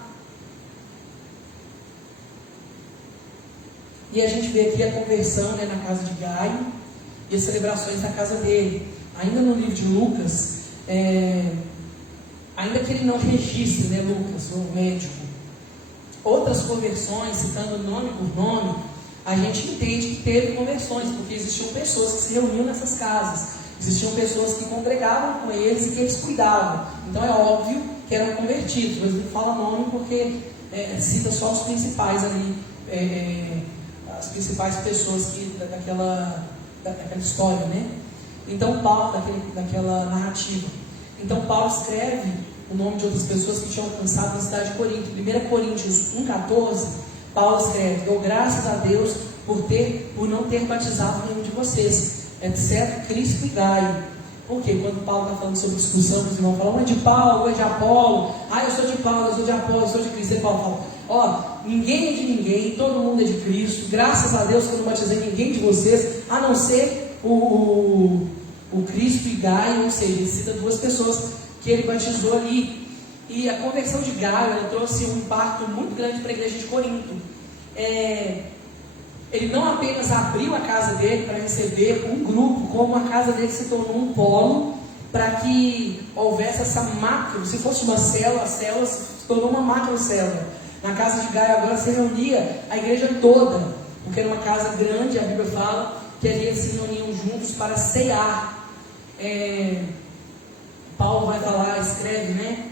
E a gente vê aqui a conversão, né, na casa de Gaio e as celebrações da casa dele. Ainda no livro de Lucas, ainda que ele não registre, né, Lucas, o médico, outras conversões, citando nome por nome, a gente entende que teve conversões, porque existiam pessoas que se reuniam nessas casas, existiam pessoas que congregavam com eles e que eles cuidavam. Então é óbvio que eram convertidos, mas não fala nome porque cita só os principais ali, as principais pessoas daquela história, né? Então Paulo, daquela narrativa. Então Paulo escreve o nome de outras pessoas que tinham alcançado na cidade de Corinto. 1 Coríntios 1,14, Paulo escreve: dou graças a Deus por não ter batizado nenhum de vocês, exceto Cristo e Gaio. Por quê? Quando Paulo está falando sobre discussão, os irmãos falam, é de Paulo, é de Apolo, eu sou de Paulo, eu sou de Apolo, eu sou de Cristo. E Paulo fala, ninguém é de ninguém, todo mundo é de Cristo, graças a Deus que eu não batizei ninguém de vocês, a não ser o Cristo e Gaio, ou seja, ele cita 2 pessoas que ele batizou ali. E a conversão de Gaio, ela trouxe um impacto muito grande para a igreja de Corinto. Ele não apenas abriu a casa dele para receber um grupo, como a casa dele se tornou um polo para que houvesse essa macro, se fosse uma célula, a célula se tornou uma macro célula. Na casa de Gaio agora se reunia a igreja toda, porque era uma casa grande, a Bíblia fala que ali eles se reuniam juntos para cear. Paulo vai falar, escreve, né,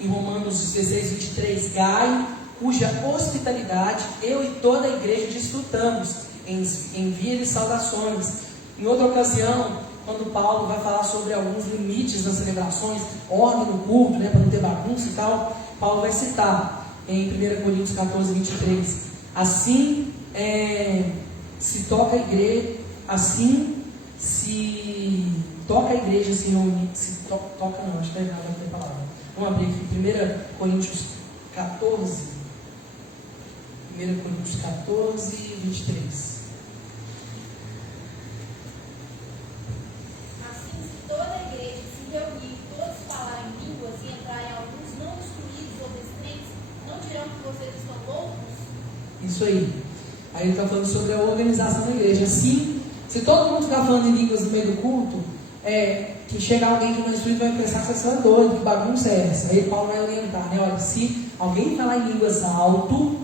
em Romanos 16, 23, Gaio, cuja hospitalidade eu e toda a igreja desfrutamos, envia-lhe saudações. Em outra ocasião, quando Paulo vai falar sobre alguns limites das celebrações, ordem no culto, né, para não ter bagunça e tal, Paulo vai citar em 1 Coríntios 14, 23, assim se toca a igreja, assim se toca a igreja, se reúne, toca não, acho que está errado a palavra. Vamos abrir aqui, 1 Coríntios 14, 1 Coríntios 14, 23. Toda a igreja se reunir, todos falarem línguas e entrarem alguns não instruídos ou descrentes, não dirão que vocês estão loucos? Isso aí. Aí ele está falando sobre a organização da igreja. Assim, se todo mundo ficar falando em línguas no meio do culto, que chegar alguém que não é instruído vai pensar que você é doido, que bagunça é essa? Aí Paulo vai orientar, né? Olha, se alguém falar em línguas alto,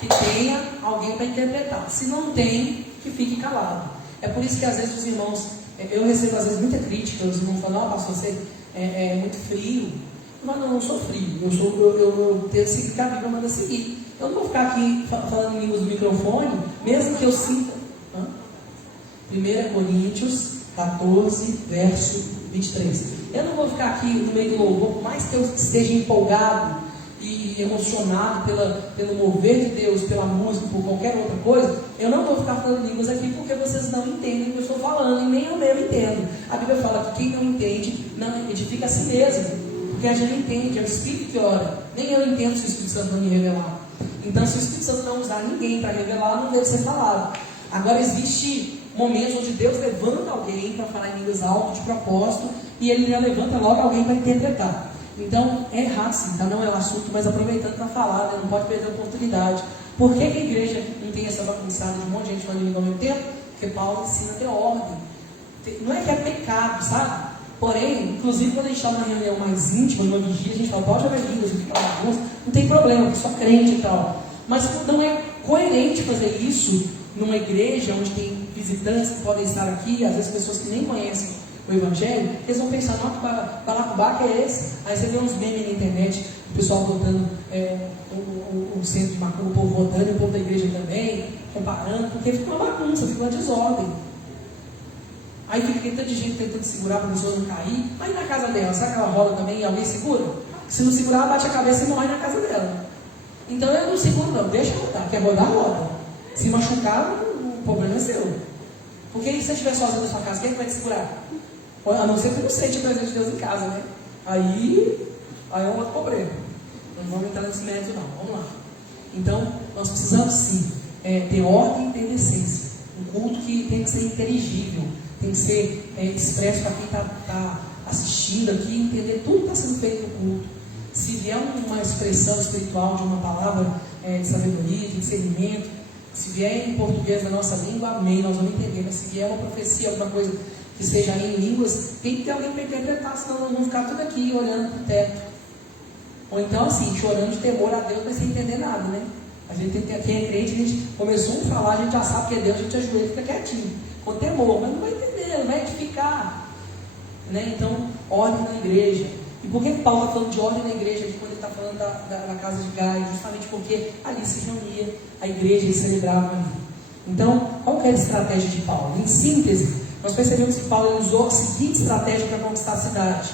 que tenha alguém para interpretar. Se não tem, que fique calado. É por isso que às vezes os irmãos, eu recebo às vezes muita crítica, os irmãos falam, pastor, você é muito frio. Não, eu não sou frio, eu tenho que seguir o que a Bíblia manda seguir. Eu não vou ficar aqui falando em línguas do microfone, mesmo que eu sinta. 1 Coríntios 14, verso 23. Eu não vou ficar aqui no meio do louvor, por mais que eu esteja empolgado e emocionado pelo mover de Deus, pela música, por qualquer outra coisa, eu não vou ficar falando línguas aqui porque vocês não entendem o que eu estou falando, e nem eu mesmo entendo. A Bíblia fala que quem não entende, não edifica a si mesmo, porque a gente não entende, é o Espírito que ora. Nem eu entendo se o Espírito Santo não me revelar. Então, se o Espírito Santo não usar ninguém para revelar, não deve ser falado. Agora, existe momentos onde Deus levanta alguém para falar em línguas altas de propósito, e Ele já levanta logo alguém para interpretar. Então, é errado sim, tá? Não é o assunto, mas aproveitando para falar, né? Não pode perder a oportunidade. Por que a igreja não tem essa bagunçada de um monte de gente falando em língua ao mesmo tempo? Porque Paulo ensina a ter ordem. Não é que é pecado, sabe? Porém, inclusive quando a gente está numa reunião mais íntima, numa vigia, a gente fala, pode haver línguas, não tem problema, porque só crente e tal. Mas não é coerente fazer isso numa igreja onde tem visitantes que podem estar aqui, às vezes pessoas que nem conhecem o Evangelho, eles vão pensar, não, que balacobaca é esse? Aí você vê uns memes na internet, o pessoal votando, o centro de Macumba, o povo votando, e o povo da igreja também, comparando, porque fica uma bagunça, fica uma desordem. Aí fica tanta gente tentando segurar para a pessoa não cair. Aí na casa dela, será que ela rola também e alguém segura? Se não segurar, ela bate a cabeça e morre na casa dela. Então eu não seguro não, deixa rodar. Quer rodar, roda. Se machucar, o problema é seu. Porque se você estiver sozinho na sua casa, quem vai te segurar? A não ser que não sente a presença de Deus em casa, né? Aí é um outro problema. Não vamos entrar nesse mérito não, vamos lá. Então, nós precisamos sim ter ordem e ter decência. Um culto que tem que ser inteligível, tem que ser expresso para quem está assistindo aqui, entender tudo que está sendo feito no culto. Se vier uma expressão espiritual de uma palavra de sabedoria, de discernimento, se vier em português da nossa língua, amém, nós vamos entender. Mas se vier uma profecia, alguma coisa que seja em línguas, tem que ter alguém para interpretar, senão nós vamos ficar tudo aqui olhando para o teto. Ou então assim, chorando de temor a Deus, mas sem entender nada, né? A gente tem que, quem é crente, a gente começou a falar, a gente já sabe que é Deus, a gente ajoelha e fica quietinho, com temor, mas não vai entender, não vai edificar, né? Então, ordem na igreja. E por que Paulo está falando de ordem na igreja aqui, quando ele está falando da casa de Gaio? Justamente porque ali se reunia a igreja e celebrava ali. Então, qual que era a estratégia de Paulo? Em síntese, nós percebemos que Paulo usou a seguinte estratégia para conquistar a cidade.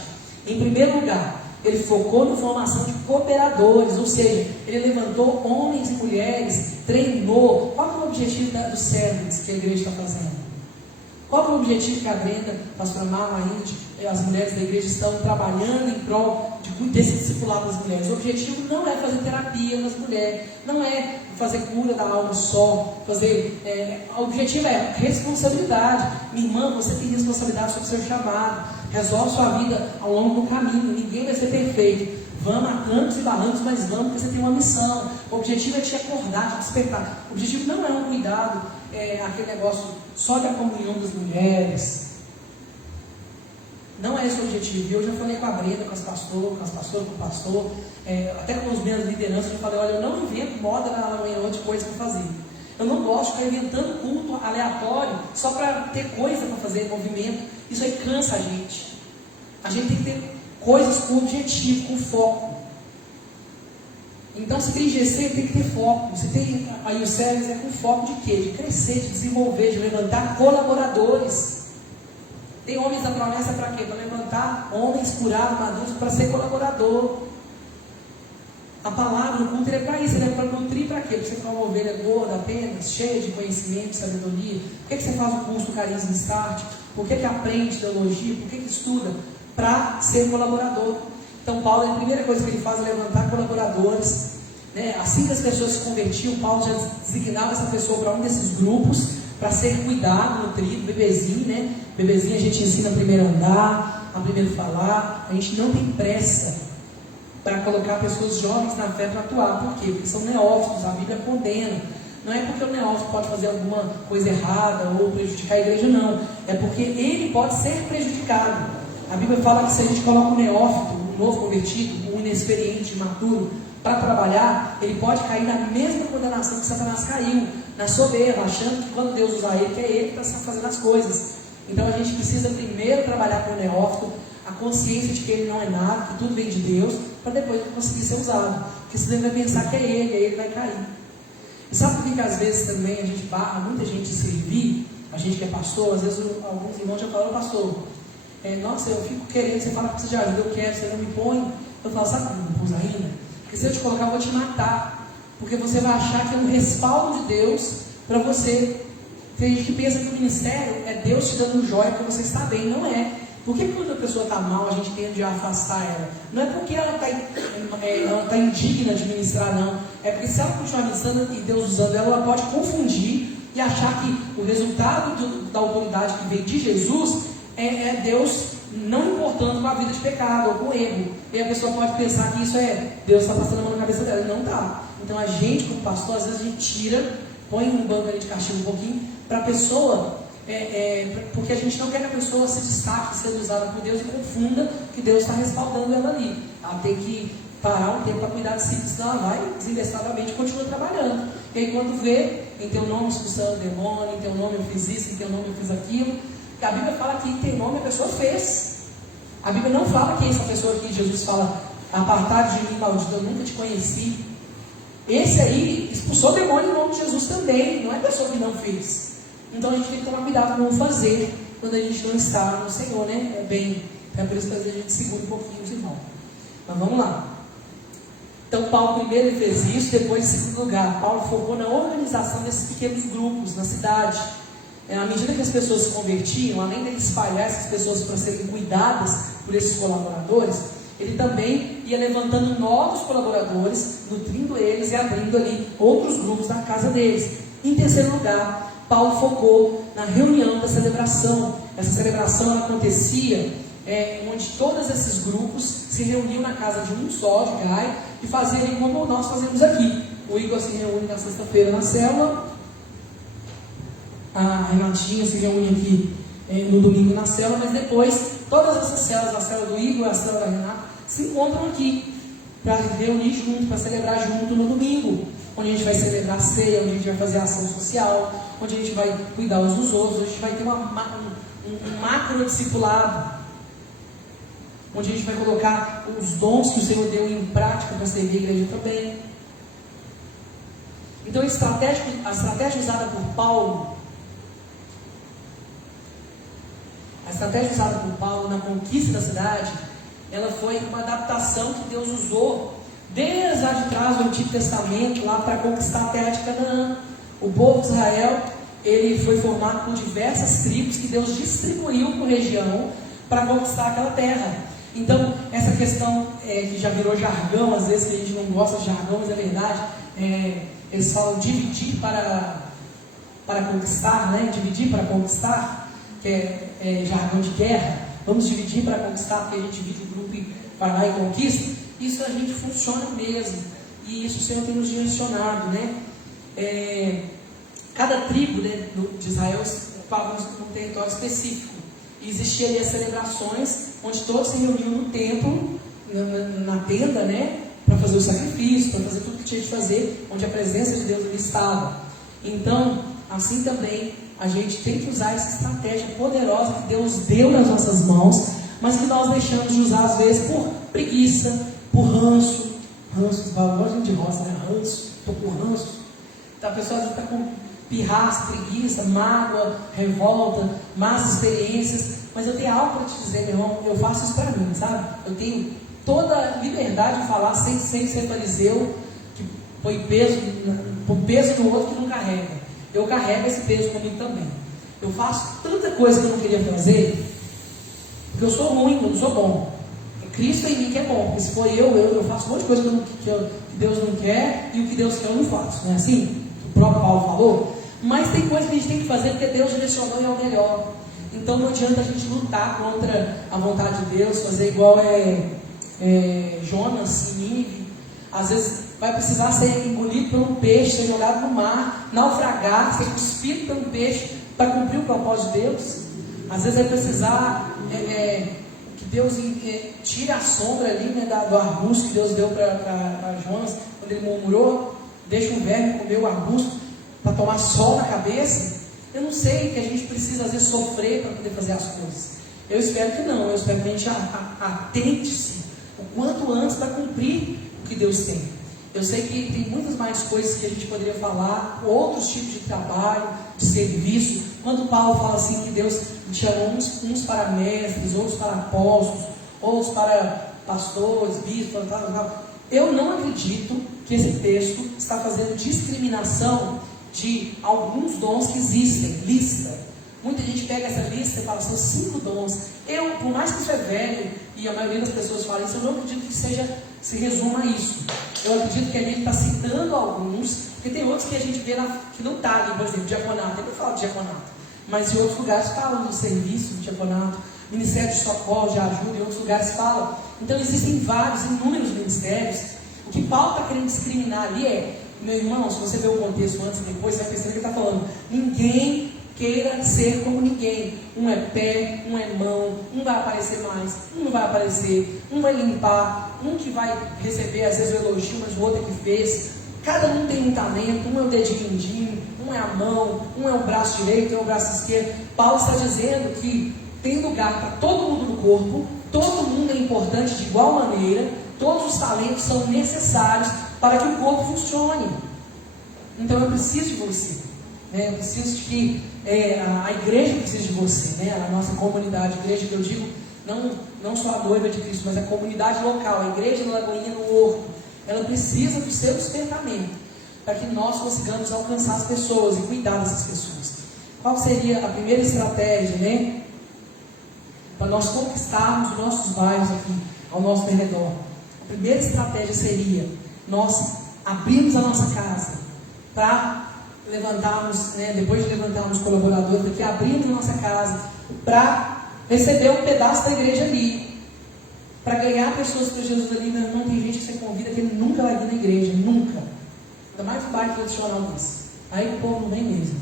Em primeiro lugar, ele focou na formação de cooperadores, ou seja, ele levantou homens e mulheres, treinou. Qual que é o objetivo dos servos que a igreja está fazendo? Qual que é o objetivo que a Brenda, a pastora Marla, as mulheres da igreja estão trabalhando em prol desse discipulado das mulheres? O objetivo não é fazer terapia nas mulheres, não é fazer cura da alma só, o objetivo é responsabilidade. Minha irmã, você tem responsabilidade sobre o seu chamado. Resolve sua vida ao longo do caminho. Ninguém vai ser perfeito. Vamos a trancos e barrancos, mas vamos, porque você tem uma missão. O objetivo é te acordar, te despertar. O objetivo não é um cuidado, aquele negócio só da comunhão das mulheres. Não é esse o objetivo. E eu já falei com a Brenda, com as pastoras, com o pastor, até com os membros de liderança, eu falei, olha, eu não invento moda na manhã, outra coisa para fazer. Eu não gosto de ficar inventando culto aleatório só para ter coisa para fazer, movimento. Isso aí cansa a gente. A gente tem que ter coisas com objetivo, com foco. Então, se tem GC, tem que ter foco. Se tem aí o service, com foco de quê? De crescer, de desenvolver, de levantar colaboradores. Tem homens da promessa para quê? Para levantar homens curados, maduros, para ser colaborador. A palavra, o culto é para isso, ele é para nutrir para quê? Para você ficar uma ovelha gorda apenas, cheia de conhecimento, de sabedoria. Por que você faz o curso do Carisma Start? Por que aprende teologia? Por que estuda? Para ser colaborador. Então Paulo, a primeira coisa que ele faz é levantar colaboradores, né? Assim que as pessoas se convertiam, Paulo já designava essa pessoa para um desses grupos, para ser cuidado, nutrido, bebezinho, né? Bebezinho a gente ensina primeiro a andar, a primeiro falar. A gente não tem pressa para colocar pessoas jovens na fé para atuar. Por quê? Porque são neófitos, a Bíblia condena. Não é porque o neófito pode fazer alguma coisa errada ou prejudicar a igreja, não. É porque ele pode ser prejudicado. A Bíblia fala que se a gente coloca um neófito, um novo convertido, um inexperiente, imaturo, para trabalhar, ele pode cair na mesma condenação que Satanás caiu, na soberba, achando que quando Deus usar ele, que é ele que está fazendo as coisas. Então a gente precisa primeiro trabalhar com o neófito, a consciência de que ele não é nada, que tudo vem de Deus, para depois ele conseguir ser usado. Porque senão ele vai pensar que é ele, aí ele vai cair. E sabe por que às vezes também a gente barra muita gente de servir, a gente que é pastor, às vezes alguns irmãos já falaram, pastor, nossa, eu fico querendo, você fala que precisa de ajuda, eu quero, você não me põe. Eu falo, sabe como não pôs ainda? Porque se eu te colocar, eu vou te matar. Porque você vai achar que é um respaldo de Deus para você. Tem gente que pensa que o ministério é Deus te dando um joia para você estar bem. Não é. Por que quando a pessoa está mal, a gente tende a afastar ela? Não é porque ela está indigna de ministrar, não. É porque se ela continuar ministrando e Deus usando ela, ela pode confundir e achar que o resultado da autoridade que vem de Jesus é Deus não importando com a vida de pecado ou com erro. E a pessoa pode pensar que isso é Deus está passando a mão na cabeça dela. E não está. Então a gente, como pastor, às vezes a gente tira, põe um banco ali de castigo um pouquinho, para a pessoa, porque a gente não quer que a pessoa se destaque, seja usada por Deus e confunda que Deus está respaldando ela ali. Ela tem que parar um tempo para cuidar de si, senão ela vai desinvestadamente continua trabalhando. E aí quando vê, em teu nome expulsando o demônio, em teu nome eu fiz isso, em teu nome eu fiz aquilo. E a Bíblia fala que em teu nome a pessoa fez. A Bíblia não fala que essa pessoa aqui, Jesus fala, apartar de mim, maldito, eu nunca te conheci. Esse aí expulsou o demônio em nome de Jesus também, não é pessoa que não fez. Então a gente tem que tomar cuidado com não fazer quando a gente não está no Senhor, né? É por isso que às vezes a gente segura um pouquinho os irmãos. Mas vamos lá. Então Paulo primeiro ele fez isso, depois em segundo lugar, Paulo focou na organização desses pequenos grupos na cidade. À medida que as pessoas se convertiam, além de espalhar essas pessoas para serem cuidadas por esses colaboradores, ele também ia levantando novos colaboradores, nutrindo eles e abrindo ali outros grupos na casa deles. Em terceiro lugar, Paulo focou na reunião da celebração. Essa celebração acontecia onde todos esses grupos se reuniam na casa de um só, de Gai, e faziam como nós fazemos aqui. O Igor se reúne na sexta-feira na célula, a Renatinha se reúne aqui no domingo na célula, mas depois todas essas células, a célula do Igor e a célula da Renata, se encontram aqui para reunir junto, para celebrar junto no domingo, onde a gente vai celebrar a ceia, onde a gente vai fazer ação social, onde a gente vai cuidar uns dos outros, onde a gente vai ter um macro discipulado, onde a gente vai colocar os dons que o Senhor deu em prática para servir a igreja também. Então a estratégia usada por Paulo, na conquista da cidade, ela foi uma adaptação que Deus usou desde lá de trás do Antigo Testamento, lá para conquistar a terra de Canaã. O povo de Israel, ele foi formado por diversas tribos que Deus distribuiu por região para conquistar aquela terra. Então, essa questão que já virou jargão, às vezes a gente não gosta de jargão, mas é verdade, eles falam dividir para conquistar, né? Dividir para conquistar, que é jargão de guerra. Vamos dividir para conquistar, porque a gente divide o grupo e vai lá e conquista. Isso a gente funciona mesmo, e isso o Senhor tem nos direcionado, né? Cada tribo, né, de Israel ocupava um território específico, e existiam ali as celebrações, onde todos se reuniam no templo, na tenda, né, para fazer o sacrifício, para fazer tudo que tinha de fazer, onde a presença de Deus ali estava. Então, assim também, a gente tem que usar essa estratégia poderosa que Deus deu nas nossas mãos, mas que nós deixamos de usar às vezes por preguiça, por ranço, gosto de roça, né? Ranço, estou com ranço. Então a pessoa está com pirraça, preguiça, mágoa, revolta, más experiências, mas eu tenho algo para te dizer, meu irmão, eu faço isso para mim, sabe? Eu tenho toda a liberdade de falar sem ser fariseu, que põe peso no outro que não carrega. Eu carrego esse peso comigo também. Eu faço tanta coisa que eu não queria fazer, porque eu sou ruim, eu não sou bom. É Cristo em mim que é bom, porque se for eu faço um monte de coisa que Deus não quer, e o que Deus quer eu não faço, não é assim? O próprio Paulo falou. Mas tem coisa que a gente tem que fazer porque Deus direcionou e é o melhor. Então não adianta a gente lutar contra a vontade de Deus, fazer igual Jonas e Nínive. Às vezes vai precisar ser engolido por um peixe, ser jogado no mar, naufragar, ser cuspido por um peixe para cumprir o propósito de Deus. Às vezes vai precisar que Deus tire a sombra ali, né, do arbusto que Deus deu para Jonas, quando ele murmurou, deixa um verme comer o arbusto para tomar sol na cabeça. Eu não sei que a gente precisa às vezes sofrer para poder fazer as coisas. Eu espero que não, eu espero que a gente atente-se o quanto antes para cumprir o que Deus tem. Eu sei que tem muitas mais coisas que a gente poderia falar, outros tipos de trabalho, de serviço. Quando Paulo fala assim que Deus chamou uns para mestres, outros para apóstolos, outros para pastores, bispos, tal. Eu não acredito que esse texto está fazendo discriminação de alguns dons que existem, lista. Muita gente pega essa lista e fala, são 5 dons. Eu, por mais que isso é velho, e a maioria das pessoas fala isso, eu não acredito que se resuma a isso. Eu acredito que a gente está citando alguns, porque tem outros que a gente vê que não está ali, por exemplo, diaconato. Eu não falo de diaconato, mas em outros lugares falam do serviço, do diaconato, ministério de socorro, de ajuda, em outros lugares falam. Então existem vários, inúmeros ministérios. O que Paulo está querendo discriminar ali é, meu irmão, se você ver o contexto antes e depois, você vai perceber que ele está falando, ninguém queira ser como ninguém. Um é pé, um é mão, um vai aparecer mais, um não vai aparecer, um vai limpar, um que vai receber às vezes o elogio, mas o outro é que fez. Cada um tem um talento, um é o dedinho mindinho, um é a mão, um é o braço direito, um é o braço esquerdo. Paulo está dizendo que tem lugar para todo mundo no corpo, todo mundo é importante de igual maneira, todos os talentos são necessários para que o corpo funcione. Então eu preciso de você, né? Eu preciso de que a igreja precisa de você, né? A nossa comunidade, a igreja que eu digo, não só a noiva de Cristo, mas a comunidade local, a igreja da Lagoinha no Horto, ela precisa do seu sustentamento, para que nós consigamos alcançar as pessoas e cuidar dessas pessoas. Qual seria a primeira estratégia, né? Para nós conquistarmos os nossos bairros aqui, ao nosso redor. A primeira estratégia seria nós abrirmos a nossa casa para levantarmos, né, depois de levantarmos colaboradores aqui, abrirmos a nossa casa para receber um pedaço da igreja ali, para ganhar pessoas para Jesus ali. Meu irmão, tem gente que você convida que ele nunca vai vir na igreja, nunca, ainda mais um bairro tradicional desse, aí o povo não vem mesmo.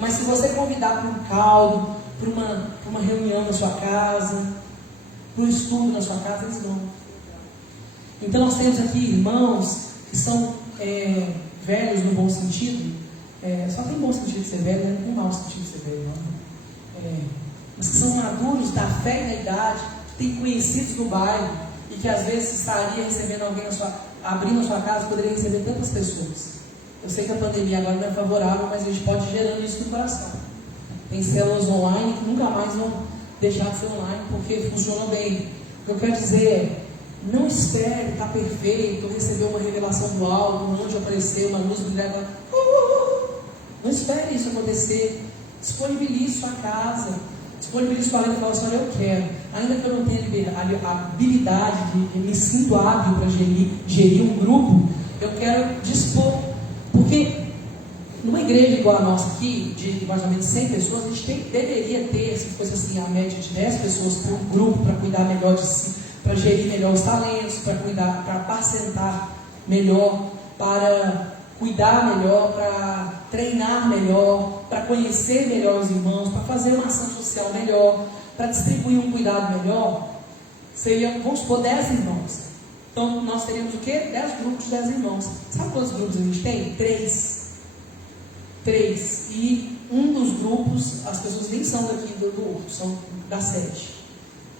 Mas se você convidar para um caldo, para uma reunião na sua casa, para um estudo na sua casa, eles vão. Então nós temos aqui irmãos que são velhos no bom sentido. Só tem bom sentido de ser velho, não tem mau sentido de ser velho, não. Mas que são maduros da fé e da idade, que têm conhecidos no bairro, e que às vezes estaria recebendo alguém abrindo a sua casa, poderia receber tantas pessoas. Eu sei que a pandemia agora não é favorável, mas a gente pode ir gerando isso no coração. Tem células online que nunca mais vão deixar de ser online, porque funcionam bem. O que eu quero dizer é, não espere estar perfeito, receber uma revelação do alto, um anjo aparecer, uma luz brilhar. Não espere isso acontecer. Disponibilize sua casa, disponibilize sua vida e fala assim, olha, eu quero, ainda que eu não tenha a habilidade de me sinto hábil para gerir um grupo, eu quero dispor, porque numa igreja igual a nossa aqui, de mais ou menos 100 pessoas, a gente deveria ter, se fosse assim, a média de 10 pessoas por grupo, para cuidar melhor de si, para gerir melhor os talentos, para cuidar, para apacentar melhor, para cuidar melhor, para treinar melhor, para conhecer melhor os irmãos, para fazer uma ação social melhor, para distribuir um cuidado melhor. Seria, vamos supor, 10 irmãos. Então nós teríamos o quê? 10 grupos de 10 irmãos. Sabe quantos grupos a gente tem? 3. E um dos grupos, as pessoas nem são daqui do Horto, são da sede.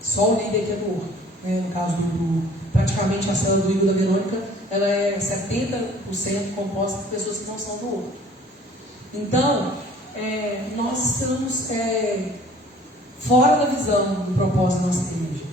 Só o líder que é do Horto, né? No caso praticamente a célula do Igor da Verônica, ela é 70% composta de pessoas que não são do Horto. Então, nós estamos fora da visão do propósito da nossa igreja.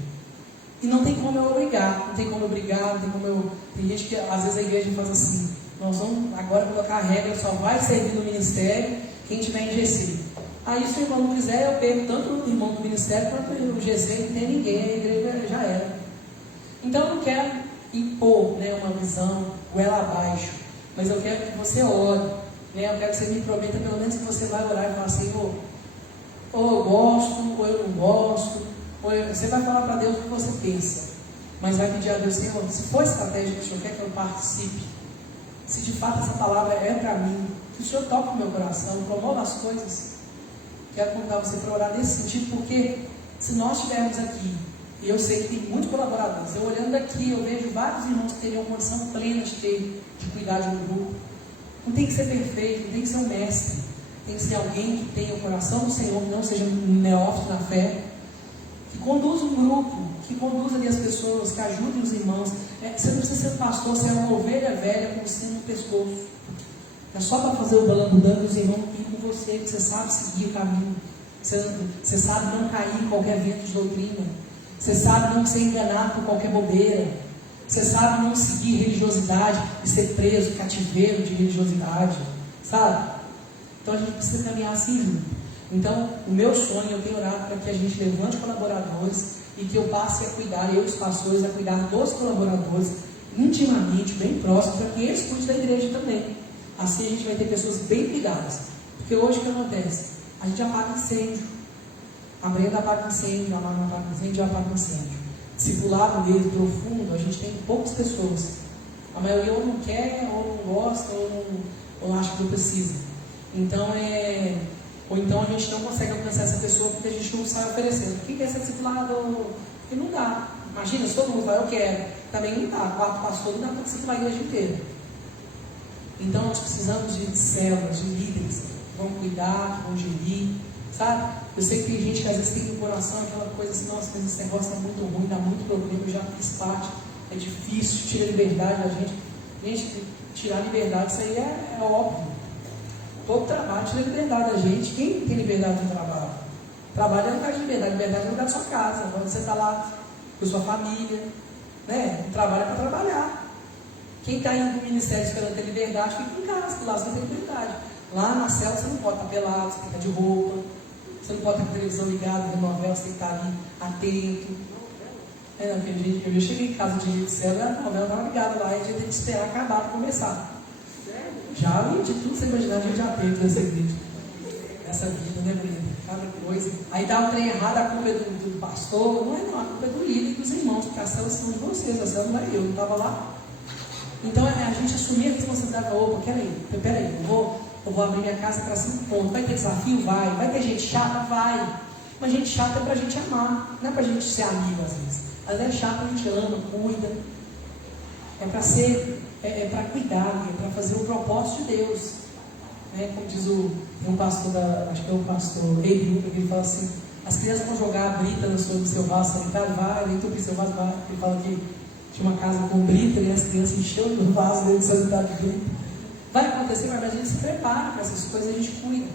E não tem como eu obrigar, não tem como eu brigar, não tem como eu... Tem gente que às vezes a igreja faz assim: nós vamos agora colocar a regra, só vai servir no ministério quem tiver em GC. Aí se o irmão não quiser, eu perco tanto o irmão do ministério quanto o GC, não tem ninguém, a igreja já era. Então eu não quero impor, né, uma visão goela abaixo, mas eu quero que você ore, né? Eu quero que você me prometa pelo menos que você vai orar e falar assim: ou eu gosto, ou eu não gosto, você vai falar para Deus o que você pensa, mas vai pedir a Deus: Senhor, se for estratégia que o Senhor quer que eu participe, se de fato essa palavra é para mim, que o Senhor toque o meu coração, promova as coisas. Quero convidar você para orar nesse sentido, porque se nós estivermos aqui, e eu sei que tem muitos colaboradores, eu olhando daqui, eu vejo vários irmãos que teriam condição plena de cuidar de um grupo. Não tem que ser perfeito, não tem que ser um mestre, tem que ser alguém que tenha o coração do Senhor, que não seja um neófito na fé, que conduza um grupo, que conduza ali as pessoas, que ajude os irmãos. Você não precisa ser pastor, você é uma ovelha velha com o sino no pescoço. É só para fazer o balangudando dos irmãos ir com você, que você sabe seguir o caminho. Você sabe não cair em qualquer vento de doutrina. Você sabe não ser enganado por qualquer bobeira. Você sabe não seguir religiosidade e ser preso, cativeiro de religiosidade. Sabe? Então a gente precisa caminhar assim junto. Então, o meu sonho, eu tenho orado para que a gente levante colaboradores e que eu passe a cuidar, eu e os pastores, a cuidar dos colaboradores intimamente, bem próximo, para que eles cuidem da igreja também. Assim a gente vai ter pessoas bem ligadas. Porque hoje o que acontece? A gente apaga incêndio. A Brenda apaga incêndio, a Mara apaga incêndio, apaga incêndio. Discipulado mesmo, profundo, a gente tem poucas pessoas. A maioria ou não quer, ou não gosta, ou acha que não precisa. Ou então a gente não consegue alcançar essa pessoa porque a gente não sai oferecendo. O que é ser discipulado? Porque não dá. Imagina, se todo mundo fala: eu quero. Também não dá. 4 pastores não dá para discipular a igreja inteira. Então nós precisamos de células, de líderes que vão cuidar, que vão gerir, sabe? Eu sei que tem gente que às vezes tem no coração aquela coisa assim: nossa, mas esse negócio é muito ruim, dá muito problema, eu já fiz parte, é difícil, tira a liberdade da gente. Gente, tirar a liberdade, isso aí é óbvio. Todo trabalho tira a liberdade da gente. Quem tem liberdade no trabalho? Trabalho é lugar de liberdade, liberdade é lugar da sua casa, quando você está lá com a sua família, né? O trabalho é para trabalhar. Quem está indo para o ministério esperando ter liberdade, fica em casa, que lá você tem liberdade. Lá na cela você não pode estar pelado, você tem que estar de roupa, você não pode estar com a televisão ligada, vendo novela, você tem que estar ali atento. Eu já cheguei em casa de cela e a novela estava ligada lá, e a gente tem que esperar acabar para começar. Já vi de tudo, você imaginar, a gente já teve nessa igreja, nessa vida, né, Brenda? Cada coisa. Aí dá um trem errado, a culpa é do pastor, não é não, a culpa é do líder e dos irmãos, porque as células são de vocês, a célula não é eu, não estava lá. Então a gente assumir a responsabilidade: opa, peraí, eu vou abrir minha casa para 5 pontos. Vai ter desafio? Vai ter gente chata? Vai. Mas gente chata é para a gente amar, não é para a gente ser amigo às vezes. Às vezes é chato, a gente ama, cuida. É para ser, para cuidar, é para fazer o propósito de Deus. Como diz tem um pastor, acho que é o pastor Ebiú, que ele fala assim: as crianças vão jogar a brita no seu vaso sanitário, vai, entupir seu vaso, vai. Ele fala que tinha uma casa com brita e as crianças encheu o vaso dentro do sanitário de brita. Vai acontecer, mas a gente se prepara para essas coisas, a gente cuida.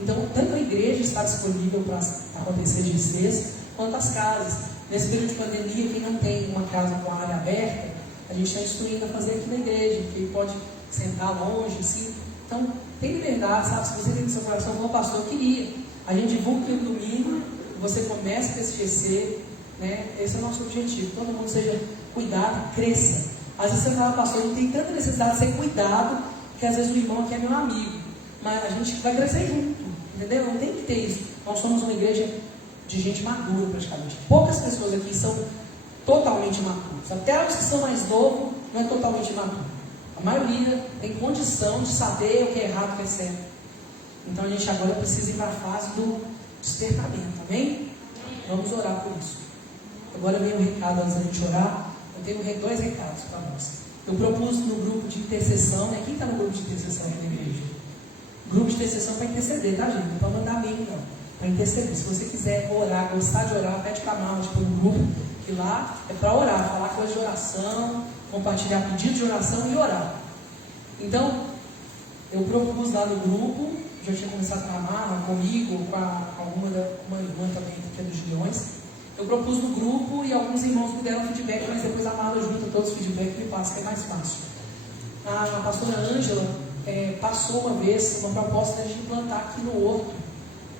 Então, tanto a igreja está disponível para acontecer de vocês, quanto as casas. Nesse período de pandemia, quem não tem uma casa com a área aberta, a gente está instruindo a fazer aqui na igreja, que pode sentar longe, assim. Então, tem liberdade, sabe? Se você tem no seu coração: bom, pastor, eu queria. A gente divulga no domingo, você começa com esse GC, né? Esse é o nosso objetivo. Todo mundo seja cuidado, cresça. Às vezes você fala: pastor, não tem tanta necessidade de ser cuidado, que às vezes o irmão aqui é meu amigo. Mas a gente vai crescer junto, entendeu? Não tem que ter isso. Nós somos uma igreja de gente madura, praticamente. Poucas pessoas aqui são totalmente maturos. Até os que são mais novos não é totalmente maturo. A maioria tem condição de saber o que é errado e o que é certo. Então a gente agora precisa ir para a fase do despertamento, amém? Vamos orar por isso. Agora vem um recado antes da gente orar. Eu tenho 2 recados para nós. Eu propus no grupo de intercessão, né? Quem está no grupo de intercessão aqui na igreja? Grupo de intercessão para interceder, tá, gente? Não para mandar e-mail, não. Para interceder. Se você quiser orar, gostar de orar, pede para a Marla, no grupo, que lá é para orar, falar coisa de oração, compartilhar pedido de oração e orar. Então, eu propus lá no grupo já tinha começado a amar comigo, com uma irmã também, que é dos Gileões. Eu propus no grupo e alguns irmãos me deram feedback, mas depois a Marla junta todos os feedbacks e me passa, que é mais fácil. A pastora Ângela passou uma vez uma proposta de plantar aqui no Horto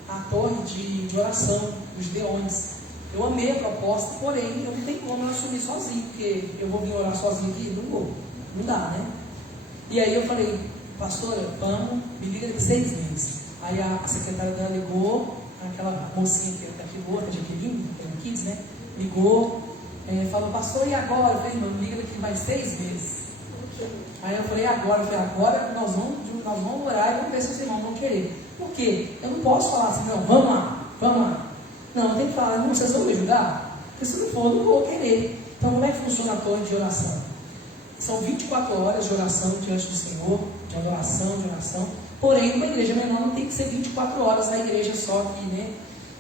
a torre de oração dos Gileões. Eu amei a proposta, porém eu não tenho como eu assumir sozinho, porque eu vou vir orar sozinho aqui? Não vou, não dá, né? E aí eu falei, pastora, vamos, me liga daqui 6 meses. Aí a secretária dela ligou, aquela mocinha que está aqui boa, a Jaqueline, que é da Kids, né? Ligou, falou, pastor, e agora? Eu falei, irmão, me liga daqui mais 6 meses. Aí eu falei, agora nós vamos orar e vamos ver se os irmãos vão querer. Por quê? Eu não posso falar assim, não, vamos lá. Não, eu tenho que falar, não, vocês vão me ajudar? Porque se não for, eu não vou querer. Então, como é que funciona a torre de oração? São 24 horas de oração diante do Senhor, de adoração. Porém, uma igreja menor não tem que ser 24 horas na igreja só aqui, né?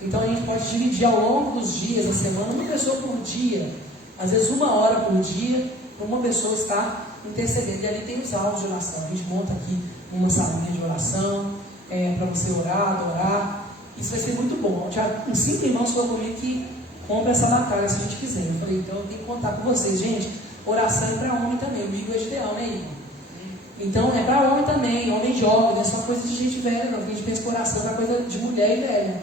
Então, a gente pode dividir ao longo dos dias, da semana, uma pessoa por dia. Às vezes, 1 hora por dia, uma pessoa está intercedendo. E ali tem os aulas de oração. A gente monta aqui uma salinha de oração, para você orar, adorar. Isso vai ser muito bom. Já uns 5 irmãos falaram comigo que compra essa batalha se a gente quiser. Eu falei, então eu tenho que contar com vocês, gente. Oração é para homem também. O Migo é Gideão, né, irmão? Então é para homem também. Homem jovem, não é só coisa de gente velha, não. A gente pensa que oração é coisa de mulher e velha.